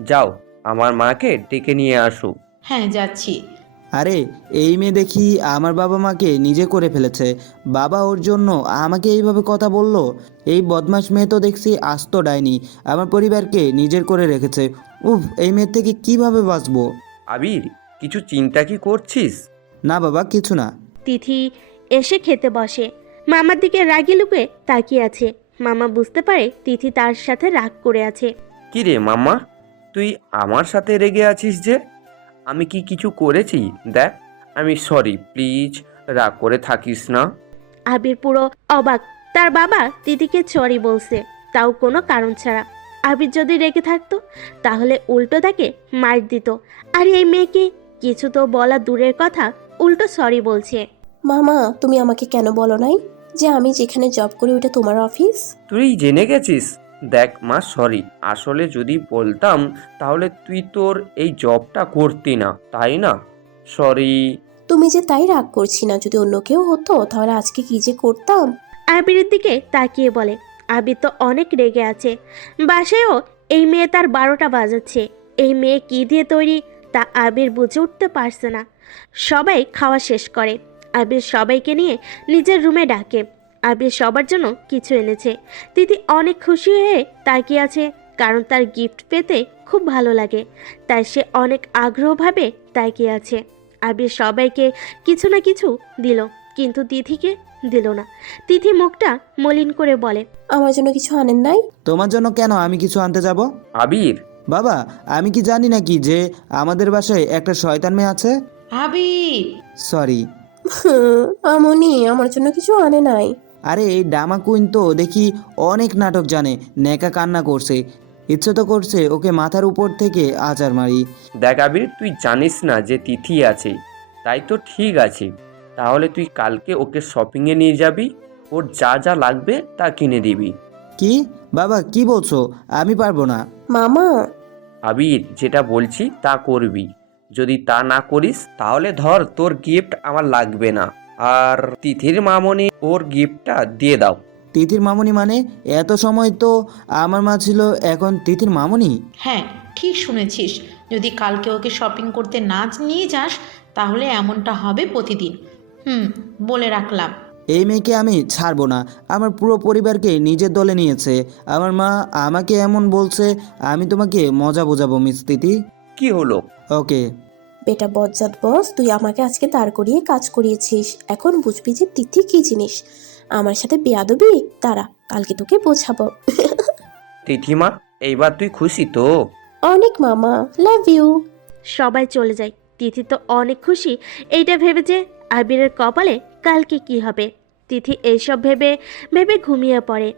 যাও আমার মাকে ডেকে নিয়ে আসো। হ্যাঁ, যাচ্ছি। আরে, এই মেয়ে দেখি আমার বাবা মাকে নিজে করে ফেলেছে। বাবা ওর জন্য আমাকে এইভাবে কথা বলল। এই বদমাশ মেয়ে তো দেখছি আস্ত ডাইনি, আমার পরিবারকে নিজের করে রেখেছে। উফ, এই মেয়ের থেকে কিভাবে বাঁচবো? আবির, কিছু চিন্তা কি করছিস? না বাবা, কিছু না। তিথি এসে খেতে বসে। মামার দিকে রাগি লুকে তাকিয়ে আছে। মামা বুঝতে পারে তিথি তার সাথে রাগ করে আছে। কি রে মাম্মা, তুই আমার সাথে রেগে আছিস যে? আমি কি কিছু করেছি? দেখ, আমি সরি, প্লিজ রাগ করে থাকিস না। আবির পুরো অবাক। তার বাবা তিথিকে সরি বলছে, তাও কোনো কারণ ছাড়া। আবির যদি রেগে থাকতো তাহলে উল্টো তাকে মার দিত। আর এই মেয়েকে কিছু তো বলা দূরের কথা, উল্টো সরি বলছে। মামা, তুমি আমাকে কেন বলো নাই যে আমি যেখানে জব করি ওটা তোমার অফিস? তুই জেনে গেছিস? দেখ মা, সরি। আসলে যদি বলতাম তাহলে তুই তোর এই জবটা করতি না, তাই না? সরি। তুমি যে তাই রাগ করছি না, যদি অন্য কেউ হতো তাহলে আজকে কি যে করতাম। আবিরের দিকে তাকিয়ে বলে, আবির তো অনেক রেগে আছে। বাসায়ও এই মেয়ে তার 12টা বাজাচ্ছে। এই মেয়ে কি দিয়ে তৈরি তা আবির বুঝে উঠতে পারছে না। সবাই খাওয়া শেষ করে। আবির সবাইকে নিয়ে নিজের রুমে ডাকে। আবির সবার জন্য কিছু এনেছে। তিথি অনেক খুশি হয়ে তাকিয়ে আছে, কারণ তার গিফট পেতে খুব ভালো লাগে। তাই সে অনেক আগ্রহভাবে তাকিয়ে আছে। আবির সবাইকে কিছু না কিছু দিল, কিন্তু তিথিকে দিল না। তিথি মুখটা মলিন করে বলে, আমার জন্য কিছু আনেন নাই? তোমার জন্য কেন আমি কিছু আনতে যাব? আবির, বাবা, আমি কি জানি নাকি যে আমাদের বাসায় একটা শয়তান মেয়ে আছে? আবির, সরি। আমনি আমার জন্য কিছু আনে নাই। আরে, এই ডামা কুইন তো দেখি অনেক নাটক জানে। নেকা কান্না করছে, ইচ্ছে তো করছে ওকে মাথার উপর থেকে আচার মারি। দেখ আবির, তুই জানিস না যে তিথি আছে, তাই তো ঠিক আছে। তাহলে তুই কালকে ওকে শপিংয়ে নিয়ে যাবি, ওর যা যা লাগবে তা কিনে দিবি। কি? বাবা, কি বলছো? আমি পারবো না। মামা, আবির, যেটা বলছি তা করবি। যদি তা না করিস তাহলে ধর তোর গিফট আমার লাগবে না, আর তিথির মামনি ওর গিফটটা দিয়ে দাও। তিথির মামুনি মানে? এত সময় তো আমার মা ছিল, এখন তিথির মামুনি? হ্যাঁ, ঠিক শুনেছিস। যদি কালকে ওকে শপিং করতে না নিয়ে যাস তাহলে এমনটা হবে প্রতিদিন। বলে রাখলাম। এই মেয়েকে আমি ছাড়বো না। আমার পুরো পরিবারকে নিজের দলে নিয়েছে। আমার মা আমাকে এমন বলছে, আমি তোমাকে মজা বোঝাবো মিস তিথি। কি হলো? ওকে। বেটা বজ্জাত বস, তুই আমাকে আজকে দাঁড় করিয়ে কাজ করিয়েছিস, এখন বুঝবি যে তিথি কি জিনিস। আমার সাথে বেয়াদবি, দাঁড়া কালকে তোকে বোঝাবো। তিথিমা, এইবার তুই খুশি তো? অনেক মামা, লাভ ইউ। সবাই চলে যায়। তিথি তো অনেক খুশি এইটা ভেবে যে আবিরের কপালে কালকে কি হবে। তিথি এইসব ভেবে ভেবে ঘুমিয়ে পড়ে।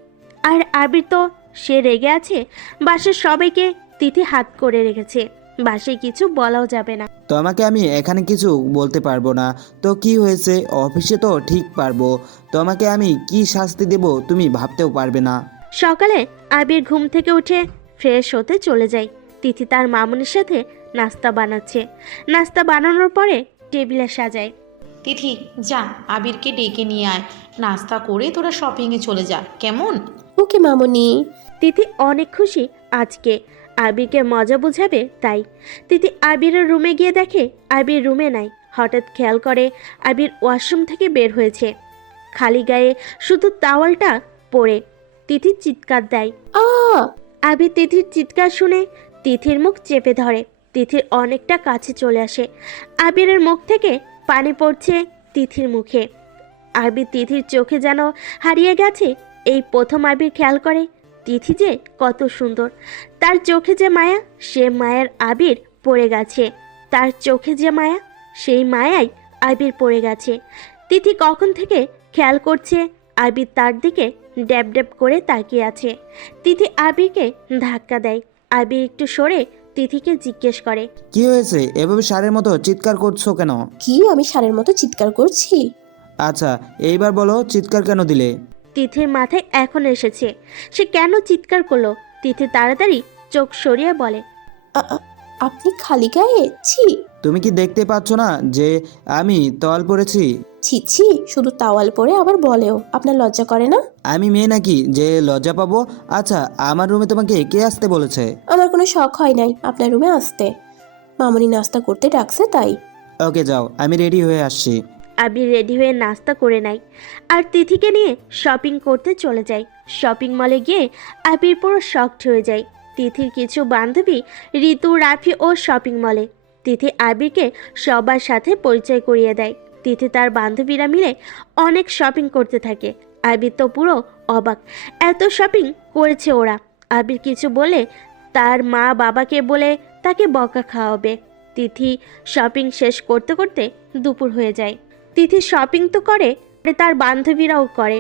আর আবির তো সে রেগে আছে। বাসার সবাইকে তিথি হাত করে রেখেছে, বাসায় কিছু বলাও যাবে না। তোমাকে আমি এখানে কিছু বলতে পারবো না। তো কি হয়েছে, অফিসে তো ঠিক পারবো। তোমাকে আমি কি শাস্তি দেব তুমি ভাবতেও পারবে না। সকালে আবির ঘুম থেকে উঠে ফ্রেশ হতে চলে যায়। তিথি তার মামুনির সাথে নাস্তা বানাচ্ছে। নাস্তা বানানোর পরে টেবিলে সাজায়। তিথি, যা আবিরকে ডেকে নিয়ে আয়, নাস্তা করে তোরা শপিংয়ে চলে যা, কেমন? ওকে মামুনি। তিথি অনেক খুশি আজকে আবিরকে মজা বোঝাবে তাই। তিথি আবিরের রুমে গিয়ে দেখে আবির রুমে নাই। হঠাৎ খেয়াল করে আবির ওয়াশরুম থেকে বের হয়েছে, খালি গায়ে শুধু টাওয়ালটা পরে। তিথি চিৎকার দেয়। আ আবির তিথির চিৎকার শুনে তিথির মুখ চেপে ধরে। তিথির অনেকটা কাছে চলে আসে। আবিরের মুখ থেকে পানি পড়ছে তিথির মুখে। আবির তিথির চোখে যেন হারিয়ে গেছে। এই প্রথম আবির খেয়াল করে তিথি যে কত সুন্দর। তার চোখে যে মায়া, সে মায়ার আবির পড়ে গেছে। তার চোখে যে মায়া, সেই মায়াই আবির পড়ে গেছে। তিথি কখন থেকে খেয়াল করছে আবির তার দিকে ড্যাব ড্যাব করে তাকিয়ে আছে। তিথি আবিরকে ধাক্কা দেয়। আবির একটু সরে তিথিকে জিজ্ঞেস করে, কি হয়েছে, এভাবে ষাঁড়ের মতো চিৎকার করছো কেন? কি আমি ষাঁড়ের মতো চিৎকার করছি? আচ্ছা, এইবার বলো চিৎকার কেন দিলে? তিথির মাথায় এখন এসেছে সে কেন চিৎকার করলো। তিথি তাড়াতাড়ি চোখ সরিয়ে বলে, আপনি খালি গায়ে? ছি। তুমি কি দেখতে পাচ্ছ না যে আমি তোয়াল পরেছি? ছি ছি, শুধু টাওয়াল পরে আবার বলেও, আপনার লজ্জা করে না? আমি মেয়ে নাকি যে লজ্জা পাবো? আচ্ছা, আমার রুমে তোমাকে কে আসতে বলেছে? আমার কোনো শখ হয় নাই আপনার রুমে আসতে, মামুনি নাস্তা করতে ডাকছে তাই। ওকে যাও, আমি রেডি হয়ে আসছি। আবির রেডি হয়ে নাস্তা করে নেয় আর তিথিকে নিয়ে শপিং করতে চলে যায়। শপিং মলে গিয়ে আবির পুরো শকড হয়ে যায়। তিথির কিছু বান্ধবী ঋতু, রাফি ও শপিং মলে। তিথি আবিরকে সবার সাথে পরিচয় করিয়ে দেয়। তিথি তার বান্ধবীরা মিলে অনেক শপিং করতে থাকে। আবির তো পুরো অবাক, এত শপিং করেছে ওরা। আবির কিছু বলে তার মা বাবাকে বলে তাকে বকা খাওয়াবে। তিথি শপিং শেষ করতে করতে দুপুর হয়ে যায়। তিথি শপিং তো করে, তার বান্ধবীরাও করে।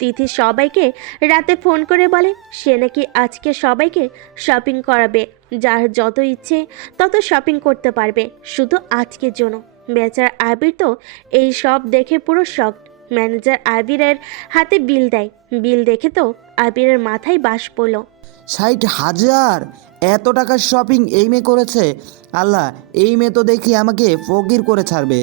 তিথি সবাইকে রাতে ফোন করে বলে সে নাকি আজকে সবাইকে শপিং করাবে, যার যত ইচ্ছে তত শপিং করতে পারবে, শুধু আজকের জন্য। বেচারা আবির তো এই সব দেখে পুরো শকড। ম্যানেজার আবিরের হাতে বিল দেয়। বিল দেখে তো আবিরের মাথায় বাস পড়ল। 60,000! এত টাকার শপিং এই মেয়ে করেছে? আল্লাহ, এই মেয়ে তো দেখি আমাকে ফকির করে ছাড়বে।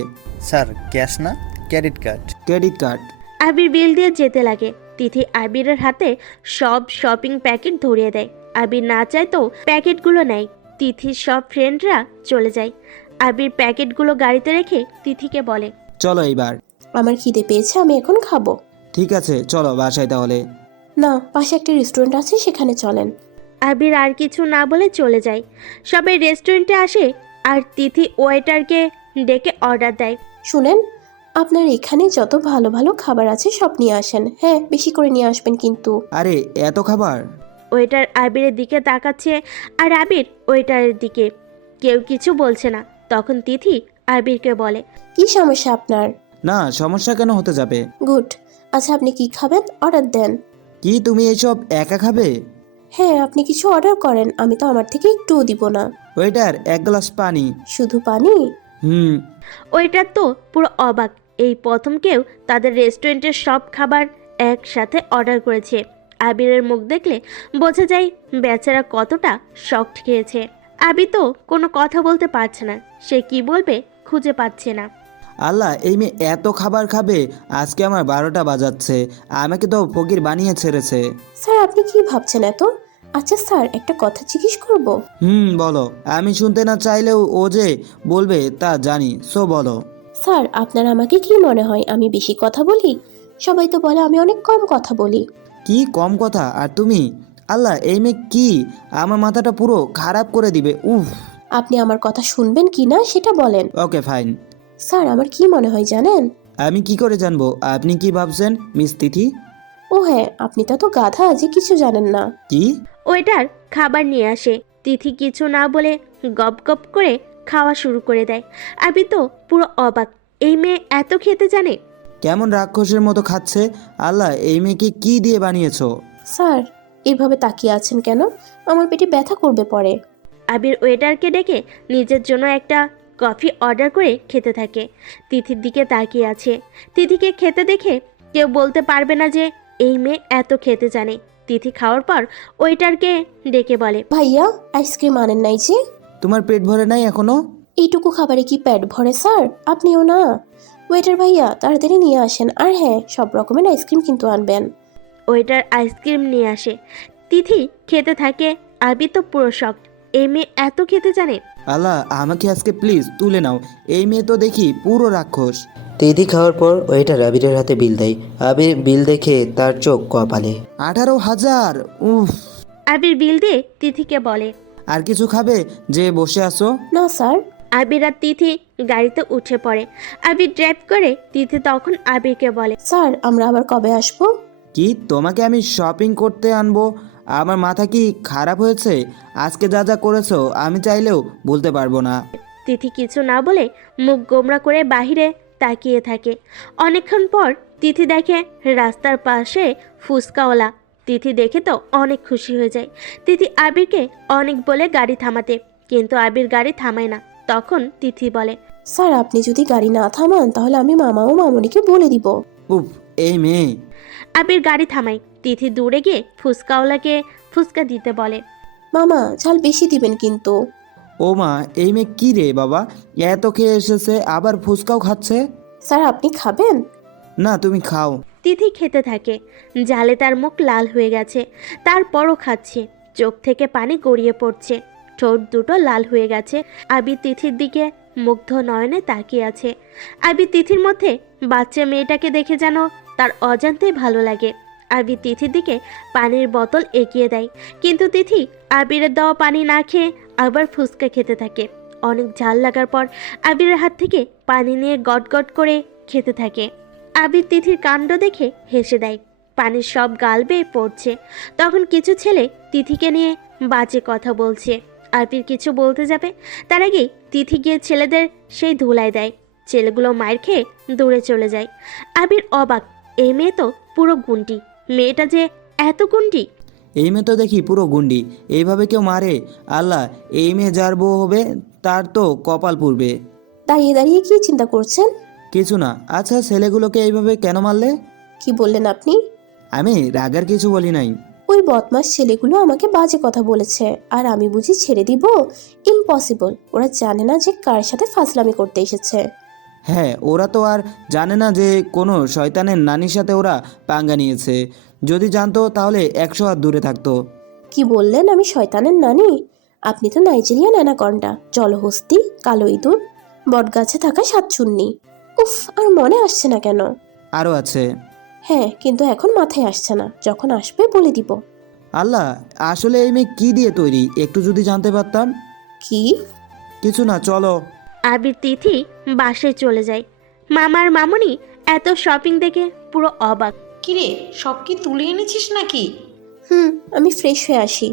স্যার, ক্যাশ না, credit card? Credit card. Abir bill দিয়ে যেতে লাগে। তিথি আবিরের হাতে সব শপিং প্যাকেট ধরিয়ে দেয়। আবির না চায় তো প্যাকেটগুলো নেয়। তিথির সব ফ্রেন্ডরা চলে যায়। আবির প্যাকেটগুলো গাড়িতে রেখে তিথিকে বলে, চলো এইবার। আমার খিদে পেয়েছে, আমি এখন খাবো। ঠিক আছে, চলো বাসায় তাহলে। না, পাশে একটা রেস্টুরেন্ট আছে, সেখানে চলেন। আবির আর কিছু না বলে চলে যায়। সবাই রেস্টুরেন্টে আসে আর তিথি ওয়েটারকে ডেকে অর্ডার দেয়। শুনেন, আপনার এখানে যত ভালো ভালো খাবার আছে সব নিয়ে আসেন। হ্যাঁ, বেশি করে নিয়ে আসবেন কিন্তু। আরে এত খাবার? ওয়েটার আবিরের দিকে তাকাচ্ছে আর আবির ওয়েটারের দিকে। কেউ কিছু বলছে না। তখন তিথি আবিরকে বলে, কি সমস্যা আপনার? না, সমস্যা কেন হতে যাবে? গুড। আচ্ছা, আপনি কি খাবেন? অর্ডার দেন। কি তুমি এসব একা খাবে? হ্যাঁ, আপনি কিছু অর্ডার করেন, আমি তো আমার থেকে একটুও দিব না। ওয়েটার, এক গ্লাস পানি। শুধু পানি? ওয়েটার তো পুরো অবাক। এই প্রথম কেউ তাদের রেস্টুরেন্টের সব খাবার একসাথে অর্ডার করেছে। আবিরের মুখ দেখলে বোঝা যায় বেচারা কতটা শকড খেয়েছে। আবি তো কোনো কথা বলতে পারছে না, সে কি বলবে খুঁজে পাচ্ছে না। আল্লাহ, এই মেয়ে এত খাবার খাবে? আজকে আমার 12টা বাজাচ্ছে, আমাকে তো ফকির বানিয়ে ছেড়েছে। স্যার আপনি কি ভাবছেন এত? আচ্ছা স্যার, একটা কথা জিজ্ঞেস করব? বলো। আমি শুনতে না চাইলেও ও যে বলবে তা জানি, সো বলো। স্যার আপনার আমাকে কি মনে হয় আমি বেশি কথা বলি? সবাই তো বলে আমি অনেক কম কথা বলি। কি কম কথা? আর তুমি? আল্লাহ, এই মেয়ে কি আমার মাথাটা পুরো খারাপ করে দিবে। উফ। আপনি আমার কথা শুনবেন কি না সেটা বলেন। Okay fine. স্যার আমার কি মনে হয় জানেন? আমি কি করে জানবো আপনি কি ভাবছেন মিস তিথি? ও হ্যাঁ, আপনি তো গাধা যে কিছু জানেন না। কি? ওয়েটার খাবার নিয়ে আসে। তিথি কিছু না বলে গপ গপ করে খাওয়া শুরু করে দেয়। আবি তো পুরো অবাক, এই মেয়ে এত খেতে জানে। কেমন রাক্ষসের মতো খাচ্ছে? আল্লাহ, এই মেয়েকে কি দিয়ে বানিয়েছো? স্যার এইভাবে তাকিয়ে আছেন কেন? আমার পেটে ব্যথা করবে পরে। আবির ওয়েটারকে ডেকে নিজের জন্য একটা কফি অর্ডার করে খেতে থাকে। তিথির দিকে তাকিয়ে আছে। তিথিকে খেতে দেখে কেউ বলতে পারবে না যে এই মেয়ে এত খেতে জানে। তিথি খাওয়ার পর ওয়েটারকে ডেকে বলে, ভাইয়া আইসক্রিম আনেন নাই যে? তোমার পেট ভরে নাই এখনো? এইটুকু খাবারে কি পেট ভরে স্যার? আপনিও না। ওয়েটার ভাইয়া তাড়াতাড়ি নিয়ে আসেন, আর হ্যাঁ সব রকমের আইসক্রিম কিন্তু আনবেন। ওয়েটার আইসক্রিম নিয়ে আসে। তিথি খেতে থাকে। আবি তো পুরো শক, এই মেয়ে এত খেতে জানে। আল্লাহ, আমাকে আজকে প্লিজ তুলে নাও, এই মেয়ে তো দেখি পুরো রাক্ষস। তিথি খাওয়ার পর ওয়েটার আবিরের হাতে বিল দেয়। আবির বিল দেখে তার চোখ কপালে। 18,000! উফ। আবির বিল দিয়ে তিথিকে বলে, আর কিছু খাবে যে বসে আসো? না স্যার। আবির আর তিথি গাড়িতে উঠে পড়ে। আবির ড্রাইভ করে। তিথি তখন আবিরকে বলে, স্যার আমরা আবার কবে আসবো? কি তোমাকে আমি শপিং করতে আনবো? আমার মাথা কি খারাপ হয়েছে? আজকে যা যা করেছো আমি চাইলেও বলতে পারবো না। তিথি কিছু না বলে মুখ গোমরা করে বাহিরে তাকিয়ে থাকে। অনেকক্ষণ পর তিথি দেখে রাস্তার পাশে ফুচকাওয়ালা। তিথি দেখে তো অনেক খুশি হয়ে যায়। তিথি আবিরকে অনেক বলে গাড়ি থামাতে, কিন্তু আবির গাড়ি থামায় না। তখন তিথি বলে, স্যার আপনি যদি গাড়ি না থামান তাহলে আমি মামা ও মামনিকে বলে দিব। উফ, এই মেয়ে। আবির গাড়ি থামায়। তিথি দূরে গিয়ে ফুচকাওয়ালাকে ফুচকা দিতে বলে। মামা ঝাল বেশি দিবেন কিন্তু। ও মা, এই মেয়ে কি রে বাবা, এত খেয়ে এসেছে আবার ফুচকাও খাচ্ছে। স্যার আপনি খাবেন? না, তুমি খাও। তিথি খেতে থাকে। জালে তার মুখ লাল হয়ে গেছে, তারপরও খাচ্ছে। চোখ থেকে পানি গড়িয়ে পড়ছে, ঠোঁট দুটো লাল হয়ে গেছে। আবি তিথির দিকে মুগ্ধ নয়নে তাকিয়ে আছে। আবি তিথির মধ্যে বাচ্চা মেয়েটাকে দেখে যেন তার অজান্তেই ভালো লাগে। আবি তিথির দিকে পানির বোতল এগিয়ে দেয়, কিন্তু তিথি আবিরের দেওয়া পানি না খেয়ে আবার ফুচকা খেতে থাকে। অনেক ঝাল লাগার পর আবিরের হাত থেকে পানি নিয়ে গট গট করে খেতে থাকে। আবির তিথির কাণ্ড দেখে হেসে দেয়। পানির সব গাল বেয়ে পড়ছে। তখন কিছু ছেলে তিথিকে নিয়ে বাজে কথা বলছে। আবির কিছু বলতে যাবে, তার আগেই তিথি গিয়ে ছেলেদের সেই ধুলাই দেয়। ছেলেগুলো মায়ের খেয়ে দূরে চলে যায়। আবির অবাক, এই মেয়ে তো পুরো গুন্ডি। মেয়েটা যে এত গুন্ডি। এই মেয়ে তো দেখি পুরো গুন্ডি, এইভাবে কেউ মারে? আল্লাহ, এই মেয়ে যার বউ হবে তার তো কপাল পুড়বে। দাঁড়িয়ে দাঁড়িয়ে কি চিন্তা করছেন? কিছু না। আচ্ছা, ছেলেগুলোকে এইভাবে কেন মারলে? কি বললেন আপনি? আমি রাগার কিছু বলি নাই। ওই বদমাস ছেলেগুলো আমাকে বাজে কথা বলেছে, আর আমি বুঝি ছেড়ে দিব? ইম্পসিবল। ওরা জানে না যে কার সাথে ফাজলামি করতে এসেছে। হ্যাঁ, ওরা তো আর জানে না যে কোনো শয়তানের নানির সাথে ওরা পাঙ্গা নিয়েছে। যদি জানতো তাহলে 100 হাত দূরে থাকতো। কি বললেন আমি শয়তানের নানি? আপনি তো নাইজেরিয়ান অ্যানাকন্ডা, জলহস্তি, কালো ইঁদুর, বটগাছে থাকা সাতচুন্নি। উফ, আর মনে আসছে না কেন? আরও আছে। হ্যাঁ, কিন্তু এখন মাথায় আসছে না, যখন আসবে বলে দিব। আল্লাহ, আসলে এই মেয়ে কি দিয়ে তৈরি একটু যদি জানতে পারতাম। কি? কিছু না, চলো। আবির তিথি বাসায় চলে যায়। মামার মামনি এত শপিং দেখে পুরো অবাক। কিরে, সব কি তুলে এনেছিস নাকি? আমি ফ্রেশ হয়ে আসি।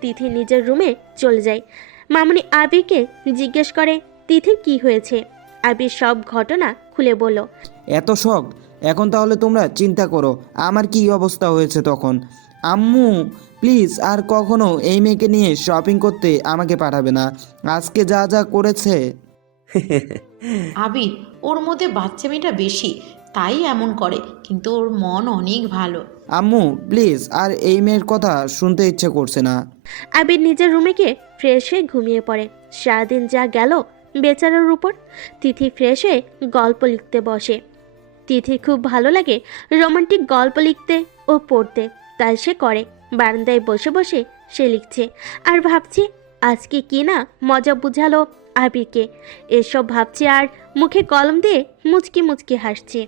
তিথি নিজের রুমে চলে যায়। মামনি আবিরকে জিজ্ঞেস করে তিথির কি হয়েছে। আবির সব ঘটনা খুলে বলল। এত শখ? এখন তাহলে তোমরা চিন্তা করো আমার কি অবস্থা হয়েছে তখন। আম্মু প্লিজ আর কখনো এই মেয়েকে নিয়ে শপিং করতে আমাকে পাঠাবে না, আজকে যা যা করেছে। আবির, ওর মধ্যে বাচ্চা মেয়েটা বেশি, তাই এমন করে, কিন্তু ওর মন অনেক ভালো। আম্মু প্লিজ, আর এই মেয়ের কথা শুনতে ইচ্ছে করছে না। আবির নিজের রুমে গিয়ে ফ্রেশ হয়ে ঘুমিয়ে পড়ে। সারাদিন যা গেল বেচারার উপর। তিথি ফ্রেশ হয়ে গল্প লিখতে বসে। তিথির খুব ভালো লাগে রোমান্টিক গল্প লিখতে ও পড়তে, তাই সে করে। বারান্দায় বসে বসে সে লিখছে আর ভাবছে আজকে কি না মজা বুঝালো আবিরকে। এসব ভাবছে আর মুখে কলম দিয়ে মুচকি মুচকি হাসছে।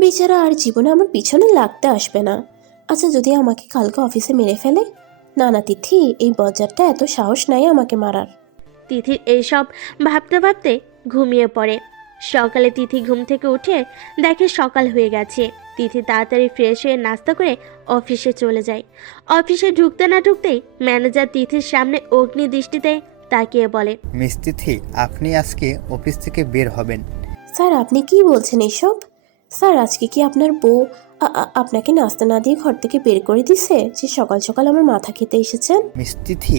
বেচারা আর জীবনে আমার পিছনে লাগতে আসবে না। আচ্ছা, যদি আমাকে কালকে অফিসে মেরে ফেলে? না না তিথি, এই বজ্জারটা এত সাহস নাই আমাকে মারার। তিথির এইসব ভাবতে ভাবতে ঘুমিয়ে পড়ে। সকালে তিথি ঘুম থেকে উঠে দেখে সকাল হয়ে গেছে। তিথি তাড়াতাড়ি ফ্রেশ হয়ে নাস্তা করে অফিসে চলে যায়। অফিসে ঢুকতে না ঢুকতেই ম্যানেজার তিথির সামনে অগ্নি দৃষ্টিতে তাকিয়ে বলে, মিস তিথি, আপনি আজকে অফিস থেকে বের হবেন। স্যার আপনি কি বলছেন এসব? স্যার আজকে কি আপনার বউ আপনাকে নাস্তা না দিয়ে ঘর থেকে বের করে দিছে যে সকাল সকাল আমার মাথা খেতে এসেছেন? মিস তিথি,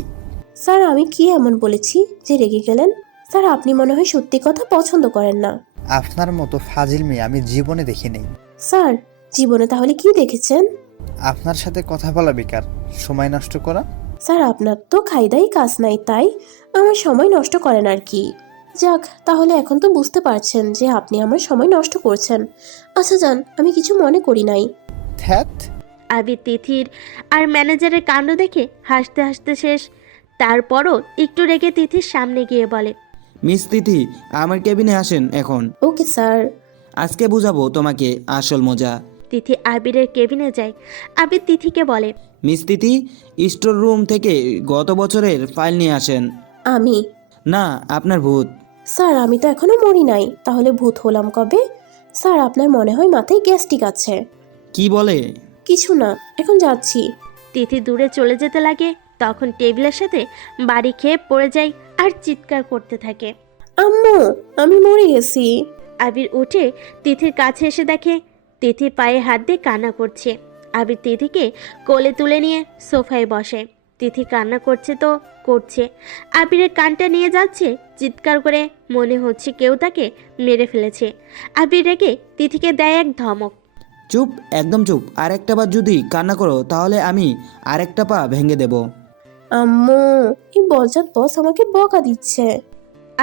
স্যার আমি কি এমন বলেছি যে রেগে গেলেন? স্যার আপনি মনে হয় সত্যি কথা পছন্দ করেন না। আপনার মতো ফাজিল মেয়ে আমি জীবনে দেখিনি। স্যার জীবনে তাহলে কি দেখেছেন? আপনার সাথে কথা বলা বেকার, সময় নষ্ট করা। স্যার আপনার তো খাইদাই কাজ নাই, তাই আমার সময় নষ্ট করেন আর কি। যাক, তাহলে এখন তো বুঝতে পারছেন যে আপনি আমার সময় নষ্ট করছেন। আচ্ছা যান, আমি কিছু মনে করি নাই। থ্যাত। আবির তিথির আর ম্যানেজারের কাণ্ড দেখে হাসতে হাসতে শেষ। তারপরও একটু রেগে তিথির সামনে গিয়ে বলে, মিস তিথি, আমার কেবিনে আসেন এখন। Okay sir. আজকে বুঝাবো তোমাকে আসল মজা। তিথি আবিরের কেবিনে যায়। আবির তিথিকে বলে, মিস তিথি, স্টোর রুম থেকে গত বছরের ফাইল নিয়ে আসেন। আমি? না, আপনার ভূত। স্যার আমি তো এখনো মরি নাই, তাহলে ভূত হলাম কবে? স্যার আপনার মনে হয় মাথায় গ্যাস্ট্রিক আছে। কি বলে? কিছু না, এখন যাচ্ছি। তিথি দূরে চলে যেতে লাগে। তখন টেবিলের সাথে বাড়ি খেয়ে পড়ে যায় আর চিৎকার করতে থাকে, আম্মু আমি মরে গেছি। আবির উঠে তিথির কাছে এসে দেখে তিথি পায়ে হাত দিয়ে কান্না করছে। আবির তিথিকে কোলে তুলে নিয়ে সোফায় বসে। তিথি কান্না করছে তো করছে, আবিরের কানটা নিয়ে যাচ্ছে চিৎকার করে। মনে হচ্ছে কেউ তাকে মেরে ফেলেছে। আবির রেগে তিথিকে দেয় এক ধমক। চুপ, একদম চুপ। আর একটা বার যদি কান্না করো তাহলে আমি আরেকটা পা ভেঙে দেব। আম্মু এই বজ্জাত বস আমাকে বকা দিচ্ছে।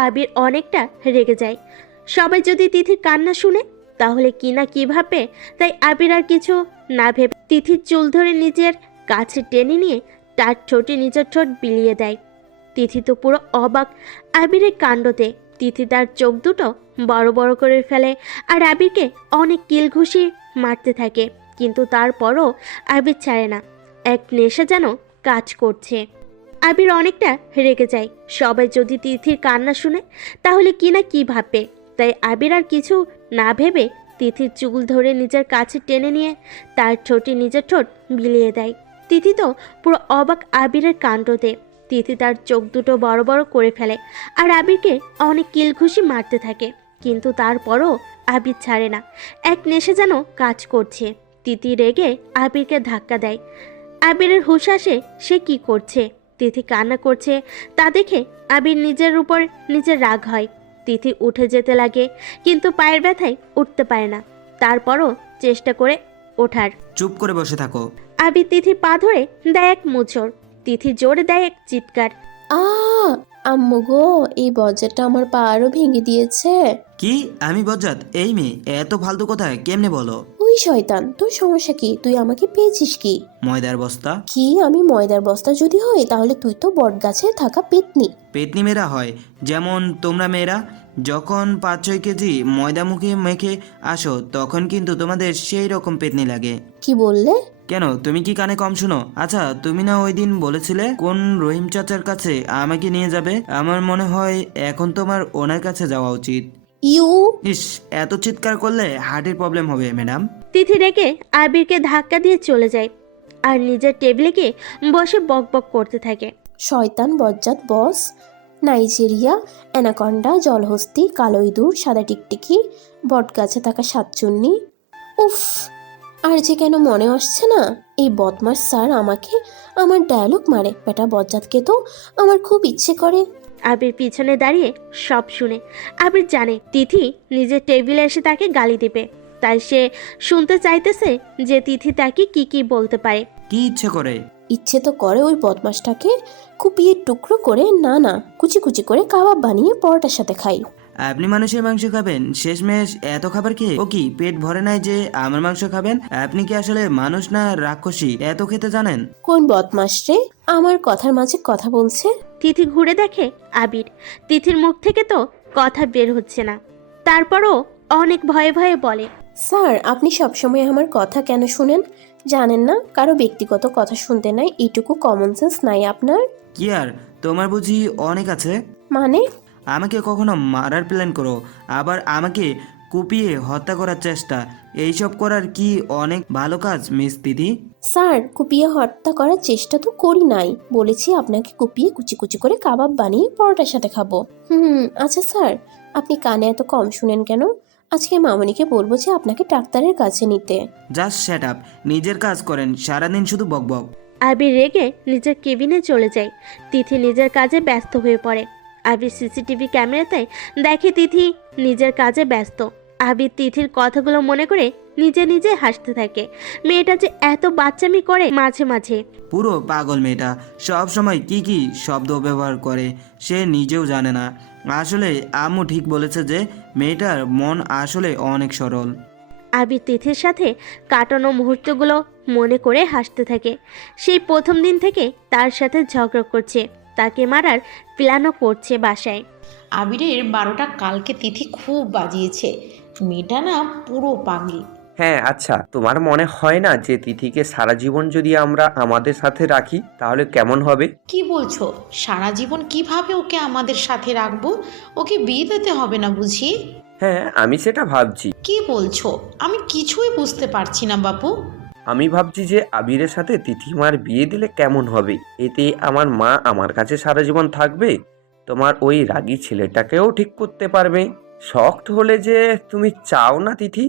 আবির অনেকটা রেগে যায়। সবাই যদি তিথির কান্না শুনে তাহলে কি না কি ভাববে, তাই আবির আর কিছু না ভেবে তিথির চুল ধরে নিজের কাছে টেনে নিয়ে তার ঠোঁটে নিজের ঠোঁট বিলিয়ে দেয়। তিথি তো পুরো অবাক আবিরের কাণ্ডতে। তিথি তার চোখ দুটো বড় বড় করে ফেলে আর আবিরকে অনেক কিল ঘুষি মারতে থাকে, কিন্তু তারপরও আবির ছাড়ে না। এক নেশা যেন কাজ করছে। আবির অনেকটা রেগে যায়। সবাই যদি তিথির কান্না শুনে তাহলে কি না কি ভাববে, তাই আবির আর কিছু না ভেবে তিথির চুল ধরে নিজের কাছে টেনে নিয়ে তার ঠোঁটে নিজের ঠোঁট বিলিয়ে দেয়। তিথি তো পুরো অবাক আবিরের কাণ্ডতে। তিথি তার চোখ দুটো বড় বড় করে ফেলে আর আবিরকে অনেক কিল ঘুষি মারতে থাকে, কিন্তু তারপরও আবির ছাড়ে না। এক নেশা যেন কাজ করছে। তিথি রেগে আবিরকে ধাক্কা দেয়। আবিরের হুঁশ আসে সে কি করছে। তিথি কান্না করছে তা দেখে আবির নিজের উপর নিজের রাগ হয়। তিথি উঠে যেতে লাগে, কিন্তু পায়ের ব্যথায় উঠতে পারে না। তারপরও চেষ্টা করে ওঠার। চুপ করে বসে থাকো। আবির তিথির পা ধরে দেয় এক মোচড়। তিথি জোরে দেয় এক চিৎকার। আম্মু গো, এই বজ্জারটা আমার পা আরো ভেঙে দিয়েছে। কি? আমি বজ্জাত? এই মেয়ে এত ফালতু কথা কেমনে বলো? ওই শয়তান, তোর সমস্যা কি? তুই আমাকে পেয়েছিস কি? ময়দার বস্তা। কি আমি ময়দার বস্তা যদি হয় তাহলে তুই তো বট গাছে থাকা পেতনি। পেতনি মেয়েরা হয় যেমন তোমরা মেয়েরা। যখন 5-6 কেজি ময়দা মুখে মেখে আসো তখন কিন্তু তোমাদের সেই রকম পেতনি লাগে। কি বললে? কেন, তুমি কি কানে কম শুনো? আচ্ছা, তুমি না ওই দিন বলেছিলে কোন রহিম চাচার কাছে আমাকে নিয়ে যাবে? আমার মনে হয় এখন তোমার ওনার কাছে যাওয়া উচিত। ইস, এত চিৎকার করলে হার্টের প্রবলেম হবে ম্যাডাম। তিথি রেগে আবিরকে ধাক্কা দিয়ে চলে যায় আর নিজের টেবিলে গিয়ে বসে বক বক করতে থাকে। শয়তান বজ্জাত বস, নাইজেরিয়া, অ্যানাকন্ডা, জলহস্তি, কালো ইঁদুর, সাদা টিকটিকি, বট গাছে থাকা সাতচুন্নি। উফ, আর যে কেন মনে আসছে না, এই বদমাস স্যার আমাকে আমার ডায়লগ মারে। বেটা বজ্জাতকে তো আমার খুব ইচ্ছে করে। আবির পিছনে দাঁড়িয়ে সব শুনে। আবির জানে তিথি নিজের টেবিলে এসে তাকে গালি দেবে। তাই সে শুনতে চাইতেছে যে তিথি তাকে কি বলতে পারে। কি ইচ্ছে করে? ইচ্ছে তো করে ওই বদমাসটাকে কুপিয়ে টুকরো করে না কুচি কুচি করে কাবাব বানিয়ে পরোটার সাথে খাই। আপনি মানুষের মাংস খাবেন? শেষমেশ এত খাবার খেয়ে ও কি পেট ভরে নাই যে আমার মাংস খাবেন? আপনি কি আসলে মানুষ না রাক্ষসী? এত খেতে জানেন? কোন বদমাস রে আমার কথার মাঝে কথা বলছে? তিথি ঘুরে দেখে আবির। তিথির মুখ থেকে তো কথা বের হচ্ছে না, তারপরও অনেক ভয়ে ভয়ে বলে, স্যার আপনি সবসময় আমার কথা কেন শুনেন? জানেন না কারো ব্যক্তিগত কথা শুনতে নাই এইটুকু কমন সেন্স নাই আপনার? কি আর তোমার বুঝি অনেক আছে? মানে? আমাকে কখনো মারার প্ল্যান করো, আবার আমাকে কুপিয়ে হত্যা করার চেষ্টা, এইসব করার কি অনেক ভালো কাজ মিস দিদি? স্যার কুপিয়ে হত্যা করার চেষ্টা তো করি নাই, বলেছি আপনাকে কুপিয়ে কুচি কুচি করে কাবাব বানিয়ে পরোটার সাথে খাবো। আচ্ছা স্যার আপনি কানে এত কম শুনেন কেন? আজকে মামনিকে বলবো যে আপনাকে ডাক্তারের কাছে নিতে। জাস্ট শ্যাট আপ, নিজের কাজ করেন, সারাদিন শুধু বকবক। আবির রেগে নিজের কেবিনে চলে যায়। তিথি নিজের কাজে ব্যস্ত হয়ে পড়ে। আবির সিসিটিভি ক্যামেরাতে দেখে তিথি নিজের কাজে ব্যস্ত। আবির তিথির কথাগুলো মনে করে নিজে নিজে হাসতে থাকে। মেয়েটা যে এত বাচ্চামি করে মাঝে মাঝে। পুরো পাগল মেয়েটা, সব সময় কি শব্দ ব্যবহার করে সে নিজেও জানে না। আসলে আম্মু ঠিক বলেছে যে মেয়েটার মন আসলে অনেক সরল। আবির তিথির সাথে কাটানো মুহূর্তগুলো মনে করে হাসতে থাকে। সেই প্রথম দিন থেকে তার সাথে ঝগড়া করছে, তাকে মারার প্ল্যানও করছে বাসায়। আবিরের 12টা কালকে তিথি খুব বাজিয়েছে। মেয়েটা না পুরো পাগলি। হ্যাঁ আচ্ছা, তোমার মনে হয় না যে তিথিকে সারা জীবন যদি আমরা আমাদের সাথে রাখি তাহলে কেমন হবে? কি বলছো? সারা জীবন কিভাবে ওকে আমাদের সাথে রাখবো? ওকে বিয়ে দিতে হবে না বুঝি? হ্যাঁ আমি সেটা ভাবছি। কি বলছো? আমি কিছুই বুঝতে পারছি না বাপু। আমি ভাবছি যে আবিরের সাথে তিথিমার বিয়ে দিলে কেমন হবে। এতে আমার মা আমার কাছে সারা জীবন থাকবে, তোমার ওই রাগী ছেলেটাকেও ঠিক করতে পারবে। শক্ত হলে যে তুমি চাও না তিথি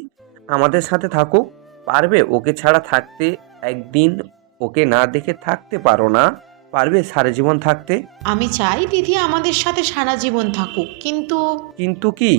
আমাদের সাথে থাকুক, পারবে ওকে ছাড়া থাকতে? একদিন ওকে না দেখে থাকতে পারো না? পারবে সারা জীবন থাকতে? আমি চাই তিথি আমাদের সাথে সারা জীবন থাকুক, কিন্তু কিন্তু কি?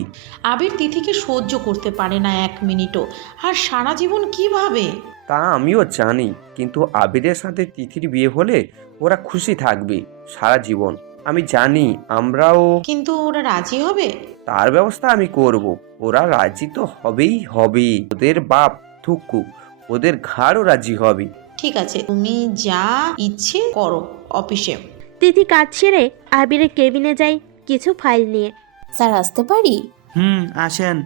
আবির তিথিকে সহ্য করতে পারে না 1 মিনিটও। আর সারা জীবন কিভাবে? তা আমিও জানি, কিন্তু আবিরের সাথে তিথির বিয়ে হলে ওরা খুশি থাকবে সারা জীবন। আমি জানি আমরাও। কিন্তু ওরা রাজি হবে? তার ব্যবস্থা আমি করব। ওরা রাজি তো হবেই হবে, ওদের বাপ থুকু ওদের ঘাড়ও রাজি হবে। ঠিক আছে, তুমি যা ইচ্ছে করো অফিসে। তিথি কাজ সেরে আবিরের কেবিনে যায় কিছু ফাইল নিয়ে। স্যার আসতে পারি? আসেন।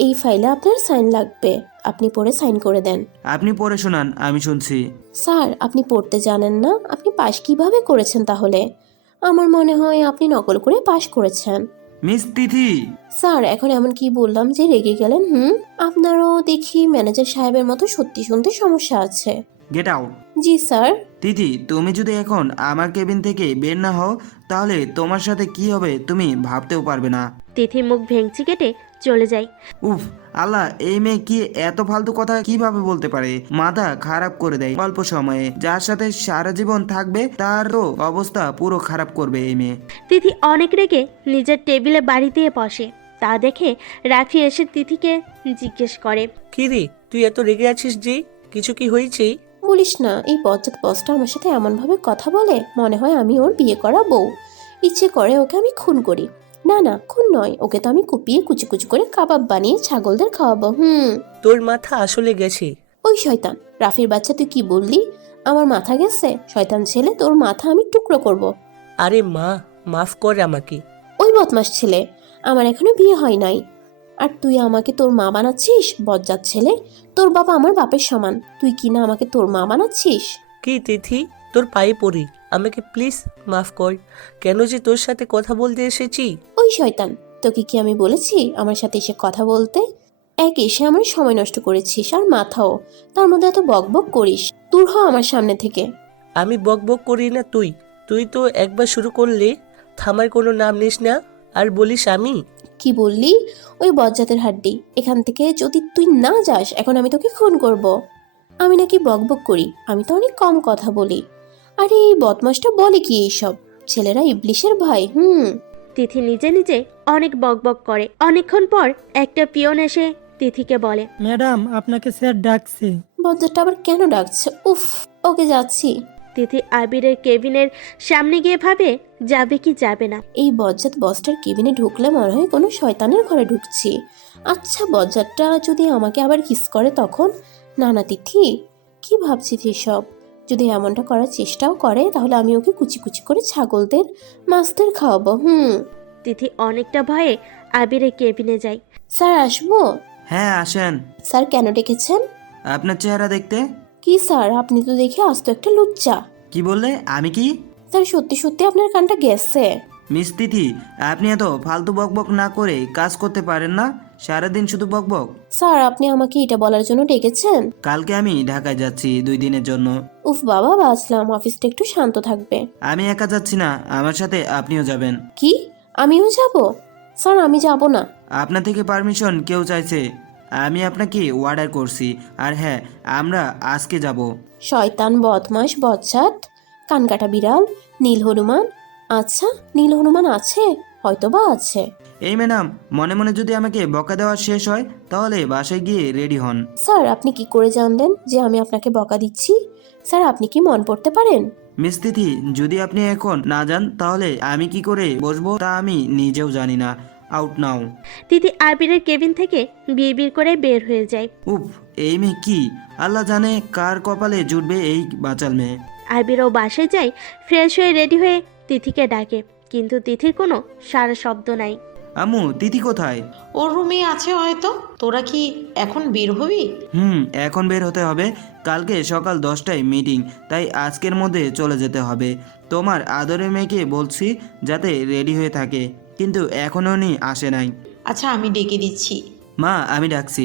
এই ফাইলে আপনার সাইন লাগবে, আপনি পড়ে সাইন করে দেন। আপনি পড়ে শোনান, আমি শুনছি। স্যার আপনি পড়তে জানেন না, আপনি পাশ কিভাবে করেছেন তাহলে? আমার মনে হয় আপনি নকল করে পাশ করেছেন। মিস তিথি। স্যার এখন এমন কি বললাম যে রেগে গেলেন? আপনারও দেখি ম্যানেজার সাহেবের মতো সত্যি শুনতে সমস্যা আছে। Get out. জি স্যার। তিথি তুমি যদি এখন আমার কেবিন থেকে বের না হও তাহলে তোমার সাথে কি হবে তুমি ভাবতেও পারবে না। তিথি মুখ ভেঙচি কেটে চলে যায়। উফ আল্লাহ, এই মেয়ে কি এত ফালতু কথা কিভাবে বলতে পারে? মাথা খারাপ করে দেয় অল্প সময়ে। যার সাথে সারা জীবন থাকবে তারও অবস্থা পুরো খারাপ করবে এই মেয়ে। তিথি অনেক রেগে নিজের টেবিলে বাড়ি দিয়ে বসে। তা দেখে রাফি এসে তিথিকে জিজ্ঞেস করে, কি রে, তুই এত রেগে আছিস যে? কিছু কি হয়েছে? বলিস না, এই বজ্জাত বসটা আমার সাথে এমনভাবে কথা বলে মনে হয় আমি ওর বিয়ে করা বউ। ইচ্ছে করে ওকে আমি খুন করি। না খুন নয়, ওকে তো আমি কুপিয়ে কুচি কুচি করে কাবাব বানিয়ে ছাগলদের খাওয়াবো। তোর মাথা আসলে গেছে। ওই শয়তান রাফির বাচ্চা, তুই কি বললি? আমার মাথা গেছে? শয়তান ছেলে, তোর মাথা আমি টুকরো করব। আরে মা, মাফ কর আমাকে। ওই বদমাস ছেলে, আমার এখনো বিয়ে হয় নাই আর তুই আমাকে তোর মা বানাচ্ছিস? বজ্জাত ছেলে, তোর বাবা আমার বাপের সমান, তুই কি না আমাকে তোর মা বানাচ্ছিস? কি তিথি, তোর পায়ে পড়ি, আমাকে প্লিজ মাফ কর। কেন যে তোর সাথে কথা বলতে এসেছি। ওই শয়তান, তোকে কি আমি বলেছি আমার সাথে এসে কথা বলতে? এক এসে আমার সময় নষ্ট করেছিস আর মাথাও, তার মধ্যে এত বকবক করিস। দূর হ আমার সামনে থেকে। আমি বকবক করি না, তুই তো একবার শুরু করলে থামার কোনো নাম নিস না আর বলিস আমি। কি বললি? ওই বজ্জাতের হাড্ডি, এখান থেকে যদি তুই না যাস এখন আমি তোকে খুন করব। আমি নাকি বকবক করি? আমি তো অনেক কম কথা বলি। আরে এই বদমাসটা বলে কি এইসব? ছেলেরা ইবলিশের ভাই। তিথি নিজে নিজে অনেক বকবক করে। অনেকক্ষণ পর একটা পিয়ন এসে তিথিকে বলে। ম্যাডাম আপনাকে স্যার ডাকছে। বজ্জারটা আবার কেন ডাকছে? উফ, ওকে যাচ্ছি। তিথি আবিরের কেবিনের সামনে গিয়ে ভাবে যাবে কি যাবে না। এই বজ্জাত বসটার কেবিনে ঢুকলে মনে হয় কোনো শয়তানের ঘরে ঢুকছি। আচ্ছা, বজ্জাতটা যদি আমাকে আবার কিস করে তখন? না না তিথি, কি ভাবছিস এসব? যদি এমনটা করার চেষ্টাও করে তাহলে আমি ওকে কুচি কুচি করে ছাগলদের মাছদের খাওয়াবো। তিথি অনেকটা ভয়ে আবিরের কেবিনে যায়। স্যার আসবো? হ্যাঁ আসেন। স্যার কেন ডেকেছেন? আপনার চেহারা দেখতে। কি স্যার, আপনি তো দেখে আস্ত একটা লুচ্চা। কি বললে? আমি কি? স্যার সত্যি সত্যি আপনার কানটা গেছে। মিস তিথি, আপনি এত ফালতু বকবক না করে কাজ করতে পারেন না? সারাদিন শুধু বকবক। স্যার আপনি আমাকে এটা বলার জন্য ডেকেছেন? কালকে আমি ঢাকায় যাচ্ছি 2 দিনের জন্য। উফ বাবা, বাঁচলাম। অফিসটা একটু শান্ত থাকবে। আমি একা যাচ্ছি না, আমার সাথে আপনিও যাবেন। কি? আমিও যাব? স্যার আমি যাব না। আপনার থেকে পারমিশন কেউ চাইছে? আমি আপনাকে অর্ডার করছি। আর হ্যাঁ, আমরা আজকে যাব। শয়তান, বদমাস, বজ্জাত, কানকাটা বিড়াল, নীল হনুমান। আচ্ছা, নীল হনুমান আছে? হয়তোবা আছে। এই ম্যাডাম, মনে মনে যদি আমাকে বকা দেওয়া শেষ হয় তাহলে বাসায় গিয়ে রেডি হন। স্যার আপনি কি করে জানলেন যে আমি আপনাকে বকা দিচ্ছি? স্যার আপনি কি মন পড়তে পারেন? মিস তিথি, যদি আপনি এখন না যান তাহলে আমি কি করে বসবো তা আমি নিজেও জানি না। Out now. তিথি আবিরের কেবিন থেকে বিড়বিড় করে বের হয়ে যায়। উফ, এই মেয়ে কি! আল্লাহ জানে কার কপালে জুটবে এই বাচাল মেয়ে। আবিরও বাসায় যায়, ফ্রেশ হয়ে রেডি হয়ে তিথিকে ডাকে, কিন্তু তিথির কোনো সারা শব্দ নাই। আম্মু, তিথি কোথায়? ওর রুমে আছে হয়তো। তোরা কি এখন বের হবি? এখন বের হতে হবে। কালকে সকাল 10টায় মিটিং, তাই আজকের মধ্যে চলে যেতে হবে। তোমার আদরের মেয়েকে বলছি যাতে রেডি হয়ে থাকে, কিন্তু এখনও উনি আসে নাই। আচ্ছা, আমি ডেকে দিচ্ছি। মা, আমি ডাকছি।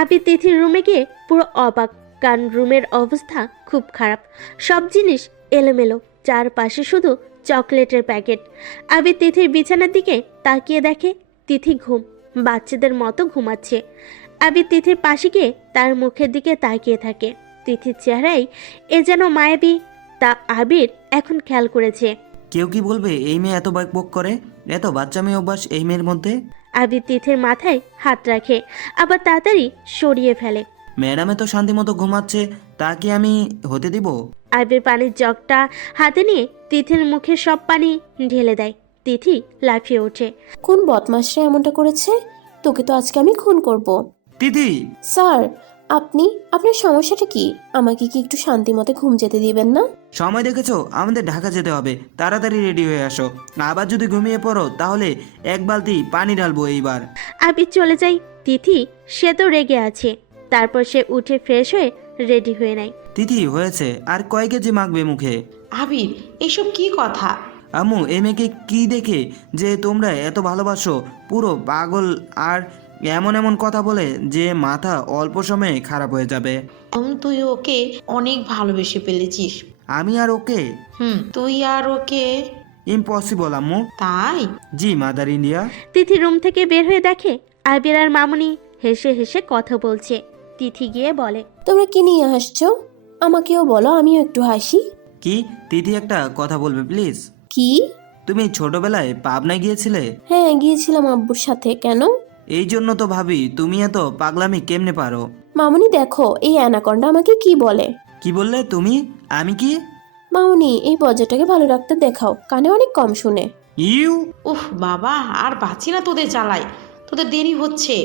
আবির তিথির রুমে গিয়ে পুরো অবাক, কারণ রুমের অবস্থা খুব খারাপ। সব জিনিস এলোমেলো, চারপাশে শুধু চকলেটের প্যাকেট। আবির তিথির বিছানার দিকে তাকিয়ে দেখে তিথি বাচ্চাদের মতো ঘুমাচ্ছে। আবির তিথির পাশে গিয়ে তার মুখের দিকে তাকিয়ে থাকে। তিথির চেহারায় এ যেন মায়াবী, তা আবির এখন খেয়াল করেছে। কেউ কি বলবে এই মেয়ে এত বক করে? এত বাচ্চামি অভ্যাস এই মেয়ের মধ্যে। আবির তিথির মাথায় হাত রাখে, আবার তাড়াতাড়ি সরিয়ে ফেলে। ম্যাডাম এত শান্তি মতো ঘুমাচ্ছে, তা কি আমি হতে দিব? আবির পানির জগটা হাতে নিয়ে তিথির মুখে সব পানি ঢেলে দেয়। তিথি লাফিয়ে ওঠে। কোন বদমাশরা এমনটা করেছে? তোকে তো আজকে আমি খুন করব। তিথি! স্যার আপনার সমস্যাটা কি? আমাকে কি একটু শান্তি মতে ঘুম যেতে দিবেন না? সময় দেখেছো? আমাদের ঢাকা যেতে হবে, তাড়াতাড়ি রেডি হয়ে আসো। আবার যদি ঘুমিয়ে পড়ো তাহলে 1 বালতি পানি ঢালবো এইবার। আবির চলে যায়। তিথি সে তো রেগে আছে। তারপর সে উঠে ফ্রেশ হয়ে রেডি হয়ে নেয়। তিথি, হয়েছে আর কয় কেজি মাখবে মুখে? আবির, এসব কি কথা? আম্মু, এই মেয়েকে কি দেখে যে তোমরা এত ভালোবাসো? পুরো পাগল, আর এমন এমন কথা বলে যে মাথা অল্প সময়ে খারাপ হয়ে যাবে। তুই ওকে অনেক ভালোবেসে ফেলেছিস। আমি আর ওকে? তুই আর ওকে? ইম্পসিবল আম্মু। তাই? জি মাদার ইন্ডিয়া। তিথি রুম থেকে বের হয়ে দেখে আবির আর মামুনি হেসে হেসে কথা বলছে। তিথি গিয়ে বলে, তোমরা কি নিয়ে হাসছো? আমাকেও বলো, আমিও একটু হাসি। কি? তিথি একটা কথা বলবে প্লিজ? কি? তুমি ছোটবেলায় পাবনায় গিয়েছিলে? হ্যাঁ গিয়েছিলাম আব্বুর সাথে। কেন? এই জন্য তো ভাবি তুমি এত পাগলামি কেমনে পারো। মামুনি দেখো, এই অ্যানাকন্ডা আমাকে কি বলে। কি বললে তুমি? আমি কি? মামুনি এই বজ্জাটাকে ভালো রাখতে দেখাও, কানে অনেক কম শুনে। উফ বাবা, আর বাঁচি না তোদের জ্বালায়। তোদের দেরি হচ্ছে।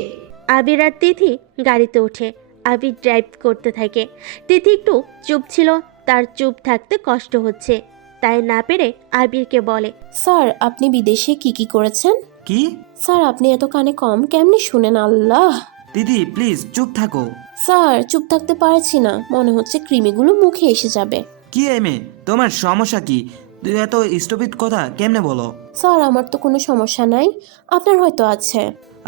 আবির আর তিথি গাড়িতে ওঠে। আবির ড্রাইভ করতে থাকে। তিথি একটু চুপ ছিল, তার চুপ থাকতে কষ্ট হচ্ছে, তাই না পেরে আবিরকে বলে, স্যার আপনি বিদেশে কি করেছেন? কি? স্যার আপনি এত কানে কম কেমনি শুনেন? আল্লাহ! দিদি প্লিজ চুপ থাকো। স্যার চুপ থাকতে পারছি না, মনে হচ্ছে কৃমিগুলো মুখে এসে যাবে। কি এমে, তোমার সমস্যা কি? তুই এত স্টপিড কথা কেমনে বলো? স্যার আমার তো কোনো সমস্যা নাই, আপনার হয়তো আছে।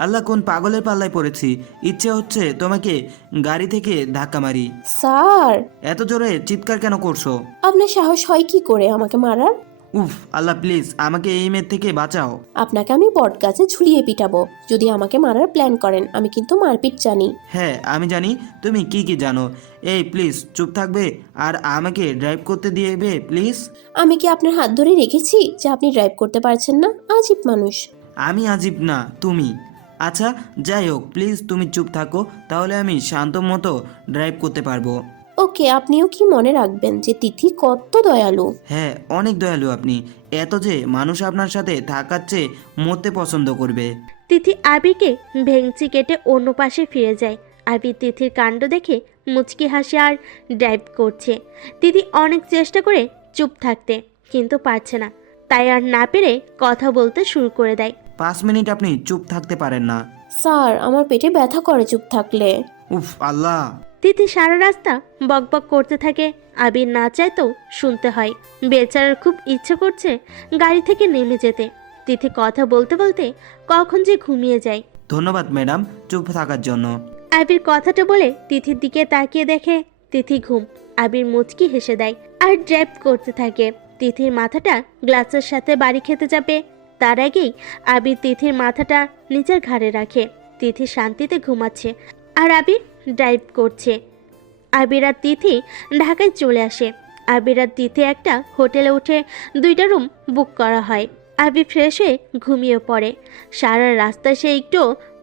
আল্লাহ, কোন পাগলের পাল্লায় পড়েছি! ইচ্ছে হচ্ছে তোমাকে গাড়ি থেকে ধাক্কা মারি। স্যার এত জোরে চিৎকার কেন করছো? আপনার সাহস হয় কি করে আমাকে মারার? উফ, আল্লাহ প্লিজ আমাকে এই মেয়ের থেকে বাঁচাও। আপনাকে আমি বট গাছে ঝুলিয়ে পিটাবো যদি আমাকে মারার প্ল্যান করেন। আমি কিন্তু মারপিট জানি। হ্যাঁ আমি জানি তুমি কি কি জানো। এই প্লিজ চুপ থাকবে আর আমাকে ড্রাইভ করতে দিয়েবে প্লিজ। আমি কি আপনার হাত ধরে রেখেছি যে আপনি ড্রাইভ করতে পারছেন না? আজীব মানুষ। আমি আজীব না, তুমি। আচ্ছা যাই হোক, প্লিজ তুমি চুপ থাকো, তাহলে আমি শান্ত মতো ড্রাইভ করতে পারবো। ওকে, আপনিও কি মনে রাখবেন যে তিথি কত দয়ালু। হ্যাঁ, অনেক দয়ালু আপনি। এত যে মানুষ আপনার সাথে থাকার চেয়ে মরতে পছন্দ করবে। তিথি আবিরকে ভেঙচি কেটে অন্য পাশে ফিরে যায়। আবির তিথির কাণ্ড দেখে মুচকি হাসে আর ড্রাইভ করছে। তিথি অনেক চেষ্টা করে চুপ থাকতে, কিন্তু পারছে না। তাই আর না পেরে কথা বলতে শুরু করে দেয়। 5 মিনিট আপনি চুপ থাকতে পারেন না? স্যার, আমার পেটে ব্যথা করে চুপ থাকলে। উফ আল্লাহ। তিথি সারা রাস্তা বকবক করতে থাকে। আবির না চাইতেও শুনতে হয়। বেচারার খুব ইচ্ছে করছে গাড়ি থেকে নেমে যেতে। তিথি কথা বলতে বলতে কখন যে ঘুমিয়ে যায়। ধন্যবাদ ম্যাডাম চুপ থাকার জন্য। আবির কথাটা বলে তিথির দিকে তাকিয়ে দেখে তিথি ঘুম। আবির মুচকি হেসে দেয় আর ড্রাইভ করতে থাকে। তিথির মাথাটা গ্লাসের সাথে বাড়ি খেতে যাবে, তার আগেই আবির তিথির মাথাটা নিচের ঘাড়ে রাখে। তিথি শান্তিতে ঘুমাচ্ছে আর আবির ড্রাইভ করছে। আবির আর তিথি ঢাকায় চলে আসে। আবির আর তিথি একটা হোটেলে উঠে 2টা রুম বুক করা হয়। আবির ফ্রেশ হয়ে ঘুমিয়ে পড়ে। সারা রাস্তায় সে একটু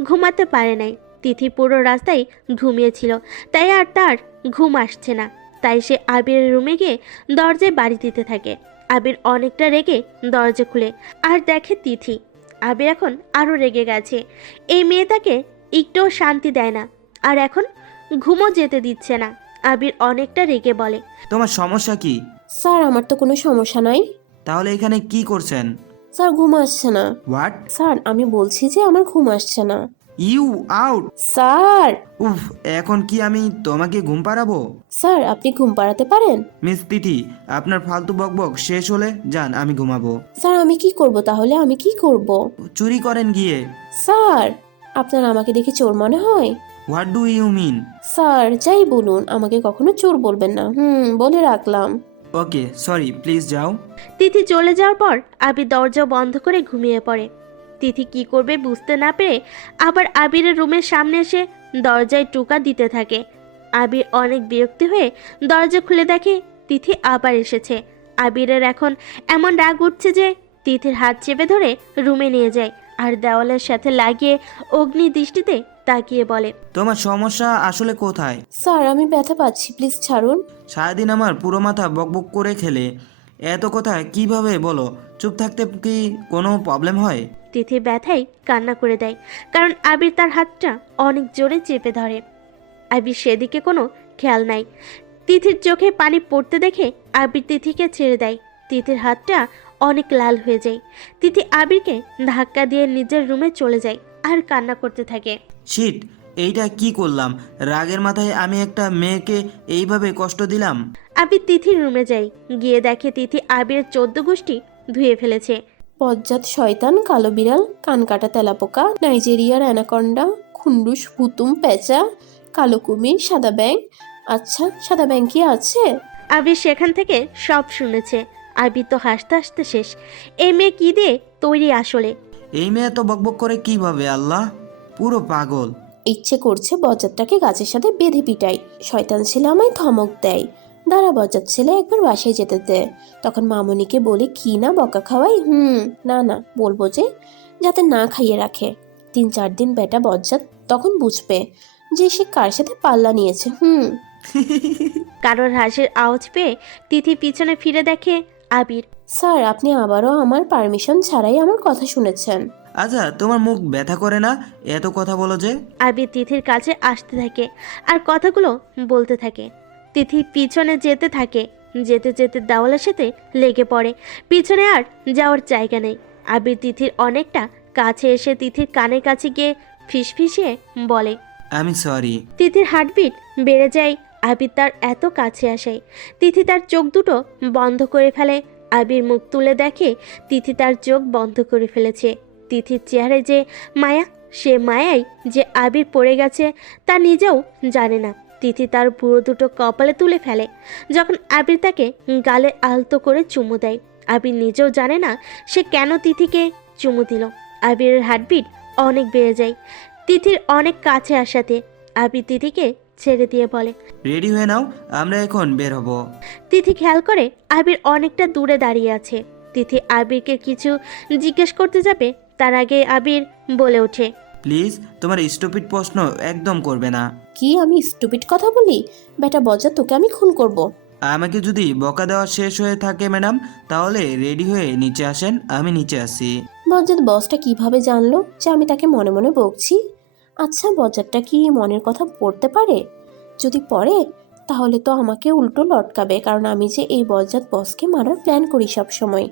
ঘুমাতে পারে নাই। তিথি পুরো রাস্তায় ঘুমিয়েছিল, তাই আর তার ঘুম আসছে না। তাই সে আবিরের রুমে গিয়ে দরজায় বাড়ি দিতে থাকে। আবির অনেকটা রেগে দরজা খুলে আর দেখে তিথি। আবির এখন আরও রেগে গেছে। এই মেয়ে তাকে একটুও শান্তি দেয় না, আর এখন ঘুমও যেতে দিচ্ছে না। আবির অনেকটা রেগে বলে, তোমার সমস্যা কি? স্যার, আমার তো কোনো সমস্যা নাই। তাহলে এখানে কি করছেন? স্যার, ঘুম আসছে না। হোয়াট? স্যার, আমি বলছি যে আমার ঘুম আসছে না। You out. স্যার। উফ, এখন কি আমি তোমাকে ঘুম পাড়াবো? স্যার, আপনি ঘুম পাড়াতে পারেন? মিস তিথি, আপনার ফালতু বকবক শেষ হলে যান, আমি ঘুমাবো। স্যার, আমি কি করব তাহলে? আমি কি করব? চুরি করেন গিয়ে। স্যার, আপনার আমাকে দেখে চোর মনে হয়? What do you mean? Sir, যাই বলুন, আমাকে কখনো চোর বলবেন না। বলে রাখলাম। ওকে সরি, প্লিজ যাও। তিথি চলে যাওয়ার পর আবির দরজা বন্ধ করে ঘুমিয়ে পড়ে। তিথি কি করবে বুঝতে না পেরে আবার আবিরের রুমের সামনে এসে দরজায় টোকা দিতে থাকে। আবির অনেক বিরক্তি হয়ে দরজা খুলে দেখে তিথি আবার এসেছে। আবিরের এখন এমন রাগ উঠছে যে তিথির হাত চেপে ধরে রুমে নিয়ে যায় আর দেওয়ালের সাথে লাগিয়ে অগ্নি দৃষ্টিতে তাকিয়ে বলে, তোমার সমস্যা আসলে কোথায়? স্যার, আমি ব্যথা পাচ্ছি, প্লিজ ছাড়ুন। সারাদিন আমার পুরো মাথা বকবক করে খেলে এত কথা কিভাবে বলো? চুপ থাকতে কি কোনো প্রবলেম হয়? তিথি ব্যথায় কান্না করে দেয়, কারণ আবির তার হাতটা অনেক জোরে চেপে ধরে। আবির সেদিকে কোনো খেয়াল নাই। তিথির চোখে পানি পড়তে দেখে আবির তিথিকে ছেড়ে দেয়। তিথির হাতটা অনেক লাল হয়ে যায়। তিথি আবিরকে ধাক্কা দিয়ে নিজের রুমে চলে যায় আর কান্না করতে থাকে। শিট, এইটা কি করলাম? রাগের মাথায় আমি একটা মেয়েকে এইভাবে কষ্ট দিলাম। আবির তিথির রুমে যায়, গিয়ে দেখে তিথি আবিরের 14 গোষ্ঠী ধুয়ে ফেলেছে। বজ্জাত শয়তান, কালো বিড়াল, কানকাটা তেলাপোকা, নাইজেরিয়ার অ্যানাকন্ডা, খুন্ডুস ভুতুম পেঁচা, কালো কুমির, সাদা ব্যাঙ। আচ্ছা, সাদা ব্যাঙ কি আছে? আবির সেখান থেকে সব শুনেছে। আবির তো হাসতে হাসতে শেষ। এই মেয়ে কি দিয়ে তৈরি আসলে? এই মেয়ে তো বকবক করে কিভাবে? আল্লাহ, পুরো পাগল। ইচ্ছে করছে বজ্জাতটাকে গাছের সাথে বেঁধে পিটাই। শয়তান ছেলে আমায় ধমক দেয়, দাঁড়া বজ্জাত ছেলে, একবার বাসায় যেতে দে। তখন মামনিকে বলে কি না বকা খাওয়াই। না বলবো যে যাতে না খাইয়ে রাখে। 3-4 দিন বেটা বজ্জাত তখন বুঝবে যে সে কার সাথে পাল্লা নিয়েছে। কারোর হাসির আওয়াজ পেয়ে তিথি পিছনে ফিরে দেখে আবির। স্যার, আপনি আবারও আমার পারমিশন ছাড়াই আমার কথা শুনেছেন। আচ্ছা, তোমার মুখ ব্যথা করে না এত কথা বলো যে? আবির তিথির কাছে আসতে থাকে আর কথাগুলো বলতে থাকে। তিথি পিছনে যেতে থাকে, যেতে যেতে দেওয়ালের সাথে লেগে পড়ে। পিছনে আর যাওয়ার জায়গা নেই। আবির তিথির অনেকটা কাছে এসে তিথির কানের কাছে গিয়ে ফিসফিসিয়ে বলে, আমি সরি। তিথির হার্টবিট বেড়ে যায় আবির তার এত কাছে আসায়। তিথি তার চোখ দুটো বন্ধ করে ফেলে। আবির মুখ তুলে দেখে তিথি তার চোখ বন্ধ করে ফেলেছে। তিথির চেহারায় যে মায়া, সে মায়াই যে আবির পড়ে গেছে তা নিজেও জানে না। তিথি তার পুরো দুটো কপালে তুলে ফেলে যখন আবির তাকে গালে আলতো করে চুমু দেয়। আবির নিজেও জানে না সে কেন তিথিকে চুমু দিল। আবিরের হার্টবিট অনেক বেড়ে যায় তিথির অনেক কাছে আসাতে। আবির তিথিকে ছেড়ে দিয়ে বলে, রেডি হয়ে নাও, আমরা এখন বের হব। তিথি খেয়াল করে আবির অনেকটা দূরে দাঁড়িয়ে আছে। তিথি আবিরকে কিছু জিজ্ঞেস করতে যাবে, তার আগে আবির বলে ওঠে, প্লিজ তোমার স্টুপিড প্রশ্ন একদম করবে না। কি আমি স্টুপিড কথা বলি? বেটা বজ্জাত, তোকে আমি খুন করব। আমাকে যদি বকা দেওয়া শেষ হয়ে থাকে ম্যাডাম, তাহলে রেডি হয়ে নিচে আসেন, আমি নিচে আসি। বজ্জাত বসটা কিভাবে জানলো যে আমি তাকে মনে মনে বকছি? আচ্ছা, বজ্জাতটা কি মনের কথা পড়তে পারে? যদি পড়ে তাহলে তো আমাকে উল্টো লটকাবে, কারণ আমি যে এই বজ্জাত বসকে মারার প্ল্যান করি সব সময়।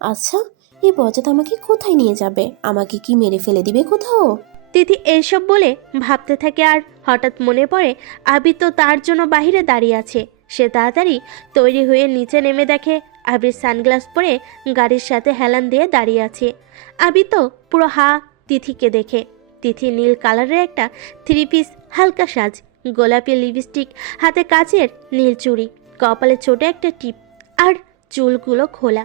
আচ্ছা, এই বজ্জাত আমাকে কোথায় নিয়ে যাবে? আমাকে কি মেরে ফেলে দিবে কোথাও? তিথি এসব বলে ভাবতে থাকে, আর হঠাৎ মনে পড়ে আবির তো তার জন্য বাইরে দাঁড়িয়ে আছে। সে তাড়াতাড়ি তৈরি হয়ে নিচে নেমে দেখে আবির সানগ্লাস পরে গাড়ির সাথে হেলান দিয়ে দাঁড়িয়ে আছে। আবির তো পুরো তিথিকে দেখে। তিথি নীল কালারের একটা 3 পিস, হালকা সাজ, গোলাপি লিপস্টিক, হাতে কাচের নীল চুড়ি, কপালে ছোট একটা টিপ, আর চুলগুলো খোলা।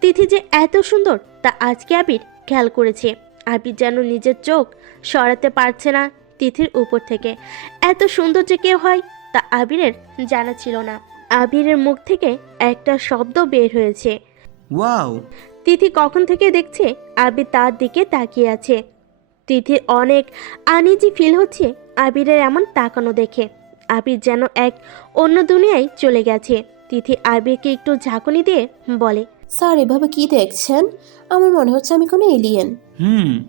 তিথি যে এত সুন্দর তা আজকে আবির খেয়াল করেছে। আবির যেন নিজের চোখ সরাতে পারছে না তিথির উপর থেকে। এত সুন্দর যে কেউ হয় তা আবিরের জানা ছিল না। আবিরের মুখ থেকে একটা শব্দ বের হয়েছে। ওয়াও! তিথি কখন থেকে দেখছে আবির তার দিকে তাকিয়ে আছে। তিথির অনেক আনইজি ফিল হচ্ছে আবিরের এমন তাকানো দেখে। আবির যেন এক অন্য দুনিয়ায় চলে গেছে। তিথি আবিরকে একটু ঝাঁকুনি দিয়ে বলে, স্যার, এভাবে কি দেখছেন? আমার মনে হচ্ছে আমি কোনো এলিয়েন।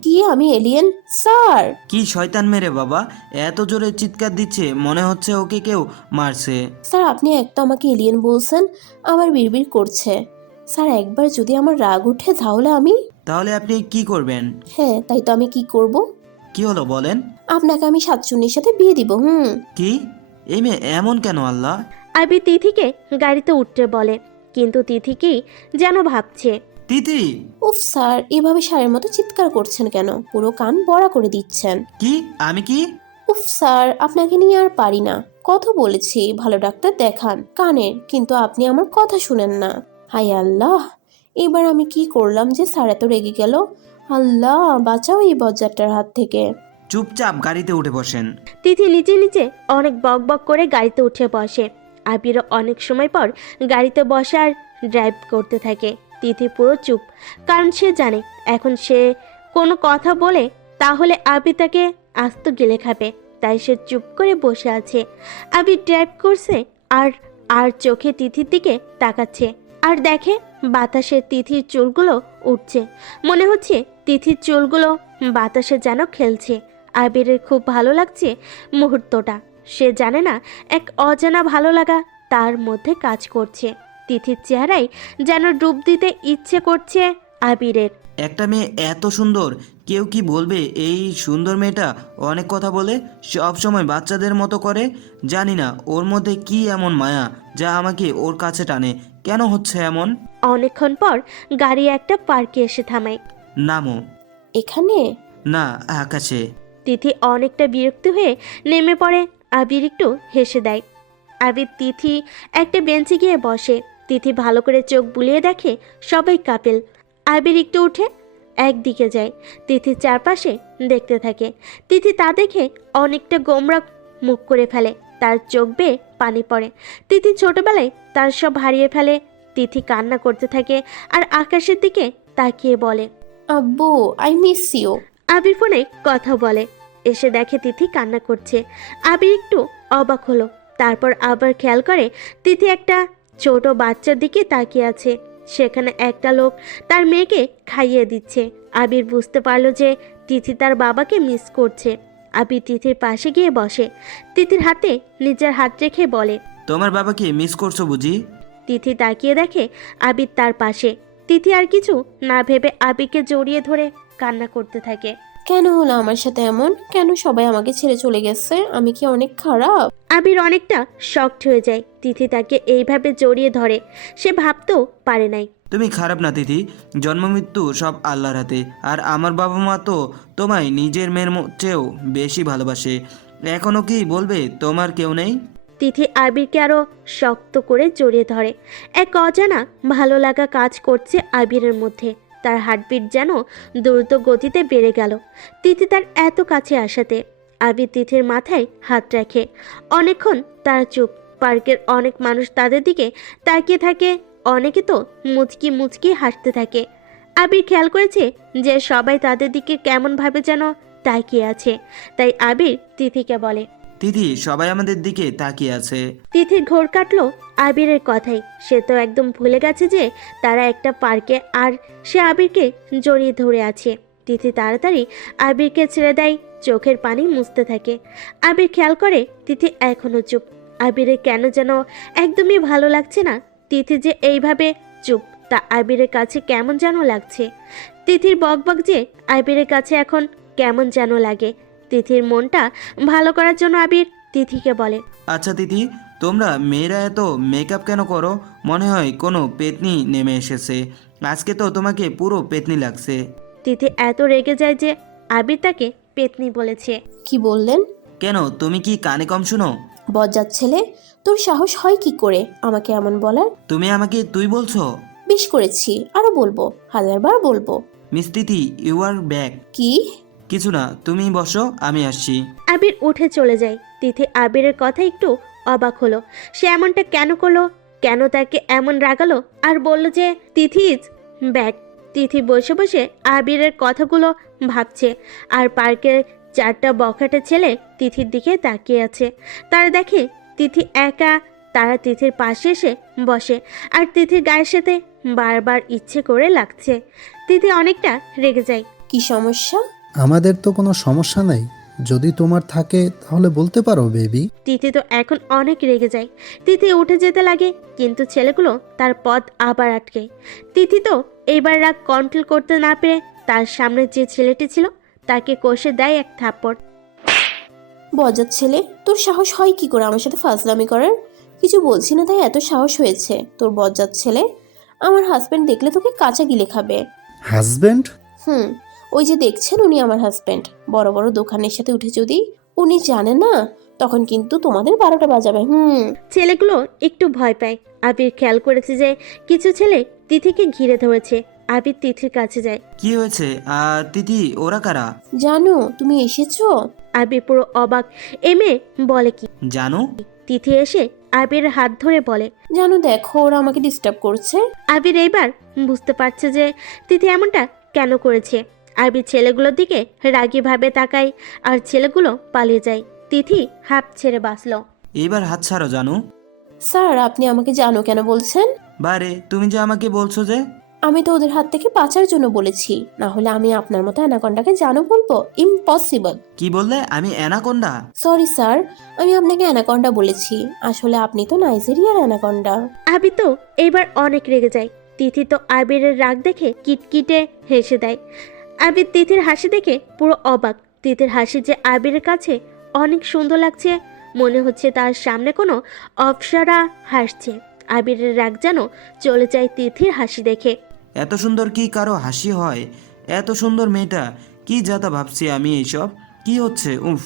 কি আমি এলিয়েন স্যার? কি শয়তান মেরে বাবা, এত জোরে চিৎকার দিচ্ছে মনে হচ্ছে ওকে কেউ মারছে। স্যার, আপনি এক তো আমাকে এলিয়েন বলছেন, আবার বিড়বিড় করছে। স্যার, একবার যদি আমার রাগ উঠে তাহলে আপনি কি করবেন? হ্যাঁ, তাই তো আমি কি করব? কি হলো বলেন? আপনাকে আমি সাতচুন্নির সাথে বিয়ে দিব। কি? এই মেয়ে এমন কেন আল্লাহ? আবির তিথিকে গাড়িতে উঠতে বলে, কিন্তু তিথি কি যেন ভাবছে। তিথি! উফ স্যার, এভাবে সারের মতো চিৎকার করছেন কেন? পুরো কান বড়া করে দিচ্ছেন। কি? আমি কি? উফ স্যার, আপনাকে নিয়ে আর পারি না। কথা বলেছি ভালো ডাক্তার দেখান কানের, কিন্তু আপনি আমার কথা শুনেন না। হাই আল্লাহ, এবার আমি কি করলাম যে স্যার এত রেগে গেল? আল্লাহ, বাঁচাও এই বজ্জারটার হাত থেকে। চুপচাপ গাড়িতে উঠে বসেন। তিথি নিচে নিচে অনেক বক বক করে গাড়িতে উঠে বসে। আবিরও অনেক সময় পর গাড়িতে বসে আর ড্রাইভ করতে থাকে। তিথি পুরো চুপ, কারণ সে জানে এখন সে কোনো কথা বলে তাহলে আবির তাকে আস্ত গিলে খাবে। তাই সে চুপ করে বসে আছে। আবির ড্রাইভ করছে আর আর চোখে তিথির দিকে তাকাচ্ছে, আর দেখে বাতাসে তিথির চুলগুলো উঠছে। মনে হচ্ছে তিথির চুলগুলো বাতাসে যেন খেলছে। আবিরের খুব ভালো লাগছে মুহূর্তটা। সে জানে না এক অজানা ভালো লাগা তার মধ্যে কাজ করছে। তিথির চেহারায় যেন ডুব দিতে ইচ্ছে করছে আবিরের। একটা মেয়ে এত সুন্দর, কেউ কি বলবে এই সুন্দর মেয়েটা অনেক কথা বলে, সব সময় বাচ্চাদের মতো করে? জানি না ওর মধ্যে কি এমন মায়া যা আমাকে ওর কাছে টানে। কেন হচ্ছে এমন? অনেকক্ষণ পর গাড়ি একটা পার্কে এসে থামায়। নামো। এখানে না, আকাশে। তিথি অনেকটা বিরক্ত হয়ে নেমে পড়ে। আবির একটু হেসে দেয়। আবির তিথি একটা বেঞ্চে গিয়ে বসে। তিথি ভালো করে চোখ বুলিয়ে দেখে সবাই কাপেল। আবির একটু উঠে একদিকে যায়, তিথির চারপাশে দেখতে থাকে। তিথি তা দেখে অনেকটা গোমরা মুখ করে ফেলে, তার চোখ বেয়ে পানি পড়ে। তিথি ছোটবেলায় তার সব হারিয়ে ফেলে। তিথি কান্না করতে থাকে আর আকাশের দিকে তাকিয়ে বলে, আব্বু, আই মিস ইউ। আবির ফোনে কথা বলে। এসে দেখে তিথি কান্না করছে। আবির একটু অবাক হলো, তারপর আবার খেয়াল করে তিথি একটা ছোট বাচ্চার দিকে তাকিয়ে আছে। সেখানে একটা লোক তার মেয়েকে খাইয়ে দিচ্ছে। আবির বুঝতে পারলো যে তিথি তার বাবাকে মিস করছে। আবির তিথির পাশে গিয়ে বসে। তিথির হাতে নিজের হাত রেখে বলে, তোমার বাবাকে মিস করছো বুঝি? তিথি তাকিয়ে দেখে আবির তার পাশে। তিথি আর কিছু না ভেবে আবিরকে জড়িয়ে ধরে কান্না করতে থাকে। কেন হলো আমার সাথে এমন? কেন সবাই আমাকে ছেড়ে চলে গেছে? আমি কি অনেক খারাপ? আবির অনেকটা শকড হয়ে যায়। তিথি তাকে এইভাবে জড়িয়ে ধরে, সে ভাবতেও পারে নাই। তুমি খারাপ না তিথি, জন্ম মৃত্যু সব আল্লাহর হাতে। আর আমার বাবা মা তো তোমায় নিজের মেয়ের চেয়েও বেশি ভালোবাসে। এখনো কি বলবে তোমার কেউ নেই? তিথি আবিরকে আরো শক্ত করে জড়িয়ে ধরে। এক অজানা ভালো লাগা কাজ করছে আবিরের মধ্যে। তার হার্টবিট যেন দ্রুত গতিতে বেড়ে গেল তিথি তার এত কাছে আসাতে। আবির তিথির মাথায় হাত রাখে। অনেকক্ষণ তারা চুপ। পার্কের অনেক মানুষ তাদের দিকে তাকিয়ে থাকে। অনেকে তো মুচকি মুচকি হাসতে থাকে। আবির খেয়াল করেছে যে সবাই তাদের দিকে কেমন ভাবে যেন তাকিয়ে আছে। তাই আবির তিথিকে বলে। তিথি, সবাই আমাদের দিকে তাকিয়ে আছে। তিথির ঘোর কাটলো আবিরের কথাই। সে তো একদম ভুলে গেছে যে তারা একটা পার্কে আর সে আবিরকে জড়িয়ে ধরে আছে। তিথি তাড়াতাড়ি আবিরকে ছেড়ে দেয়, চোখের পানি মুছতে থাকে। আবির খেয়াল করে তিথি এখনো চুপ। আবিরের কেন যেন একদমই ভালো লাগছে না। তিথি যে এইভাবে চুপ তা আবিরের কাছে কেমন যেন লাগছে। তিথির বকবক যে আবিরের কাছে এখন কেমন যেন লাগে। তিথির মনটা ভালো করার জন্য আবির তিথিকে বলে। আচ্ছা তিথি, তোমরা মেয়েরা এত মেকআপ কেন করো? মনে হয় কোনো পেতনি নেমে এসেছে। আজকে তো তোমাকে পুরো পেতনি লাগছে। তিথি এত রেগে যায় যে আবির তাকে পেতনি বলেছে। কি বললেন? কেন, তুমি কি কানে কম শুনো? বজ্জাত ছেলে, তোর সাহস হয় কি করে আমাকে এমন বলার? তুমি আমাকে তুই বলছো? বেশ করেছি, আরো বলবো, 1000বার বলবো। Miss Tithi, you are back. কি? কিছু না, তুমি বসো, আমি আসছি। আবির উঠে চলে যায়। তিথি আবিরের কথা একটু অবাক হলো। সে এমনটা কেন করলো? কেন তাকে এমন রাগালো আর বলল যে তিথি ইজ ব্যাক? তিথি বসে বসে আবিরের কথাগুলো ভাবছে। আর পার্কের 4টা বখাটে ছেলে তিথির দিকে তাকিয়ে আছে। তারা দেখে তিথি একা। তারা তিথির পাশে এসে বসে আর তিথির গায়ের সাথে বারবার ইচ্ছে করে লাগছে। তিথি অনেকটা রেগে যায়। কি সমস্যা? আমাদের তো কোনো সমস্যা নাই, যদি তোমার থাকে তাহলে বলতে পারো বেবি। তিথি তো এখন অনেক রেগে যায়। তিথি উঠে যেতে লাগে কিন্তু ছেলেগুলো তার পথ আবার আটকে। তিথি তো এইবার রাগ কন্ট্রোল করতে না পেরে তার সামনে যে ছেলেটি ছিল তাকে কষে দেয় এক থাপ্পড়। বজ্জাত ছেলে, তোর সাহস হয় কি করে আমার সাথে ফাজলামি করার? কিছু বলছি না তাই এত সাহস হয়েছে তোর? বজ্জাত ছেলে, আমার হাজবেন্ড দেখলে তোকে কাঁচা গিলে খাবে। হাজবেন্ড? ওই যে দেখছেন, উনি আমার হাজবেন্ড। বড় বড় দোকানের সাথে উঠে যদি উনি জানে না, তখন কিন্তু তোমাদের 12টা বাজাবে। ছেলেগুলো একটু ভয় পায়। আবির খেয়াল করেছে যে কিছু ছেলে তিথিকে ঘিরে ধরেছে। আবির তিথির কাছে যায়। কি হয়েছে? তিথি, ওরা কারা? জানো তুমি এসেছো? আবির পুরো অবাক। এমে বলে কি জানো? তিথি এসে আবিরের হাত ধরে বলে, জানো দেখো, ওরা আমাকে ডিস্টার্ব করছে। আবির এইবার বুঝতে পারছে যে তিথি এমনটা কেন করেছে। আবির ছেলেগুলোর দিকে রাগী ভাবে তাকায় আর ছেলেগুলো পালিয়ে যায়। তিথি হাঁপ ছেড়ে বাঁচল। এবার হাত ছাড়ো জানু। স্যার, আপনি আমাকে জানো কেন বলছেন? বারে, তুমি যে আমাকে বলছো যে আমি তো ওদের হাত থেকে বাঁচার জন্য বলেছি, না হলে আমি আপনার মতো অ্যানাকন্ডাকে জানো বলবো? ইম্পসিবল। কি বললে? আমি অ্যানাকোন্ডা? সরি স্যার, আমি আপনাকে অ্যানাকন্ডা বলেছি, আসলে আপনি তো নাইজেরিয়ার অ্যানাকন্ডা। আবির তো এইবার অনেক রেগে যায়। তিথি তো আবিরের রাগ দেখে কিটকিটে হেসে দেয়। আবির তিথির হাসি দেখে পুরো অবাক। তিথির হাসি যে আবিরের কাছে অনেক সুন্দর লাগছে। মনে হচ্ছে তার সামনে কোনো অপ্সরা হাসছে। আবিরের রাগ যেন চলে যায় তিথির হাসি দেখে। এত সুন্দর কি কারো হাসি হয়? এত সুন্দর মেয়েটা, কি যাতা ভাবছি আমি এইসব? কি হচ্ছে? উফ।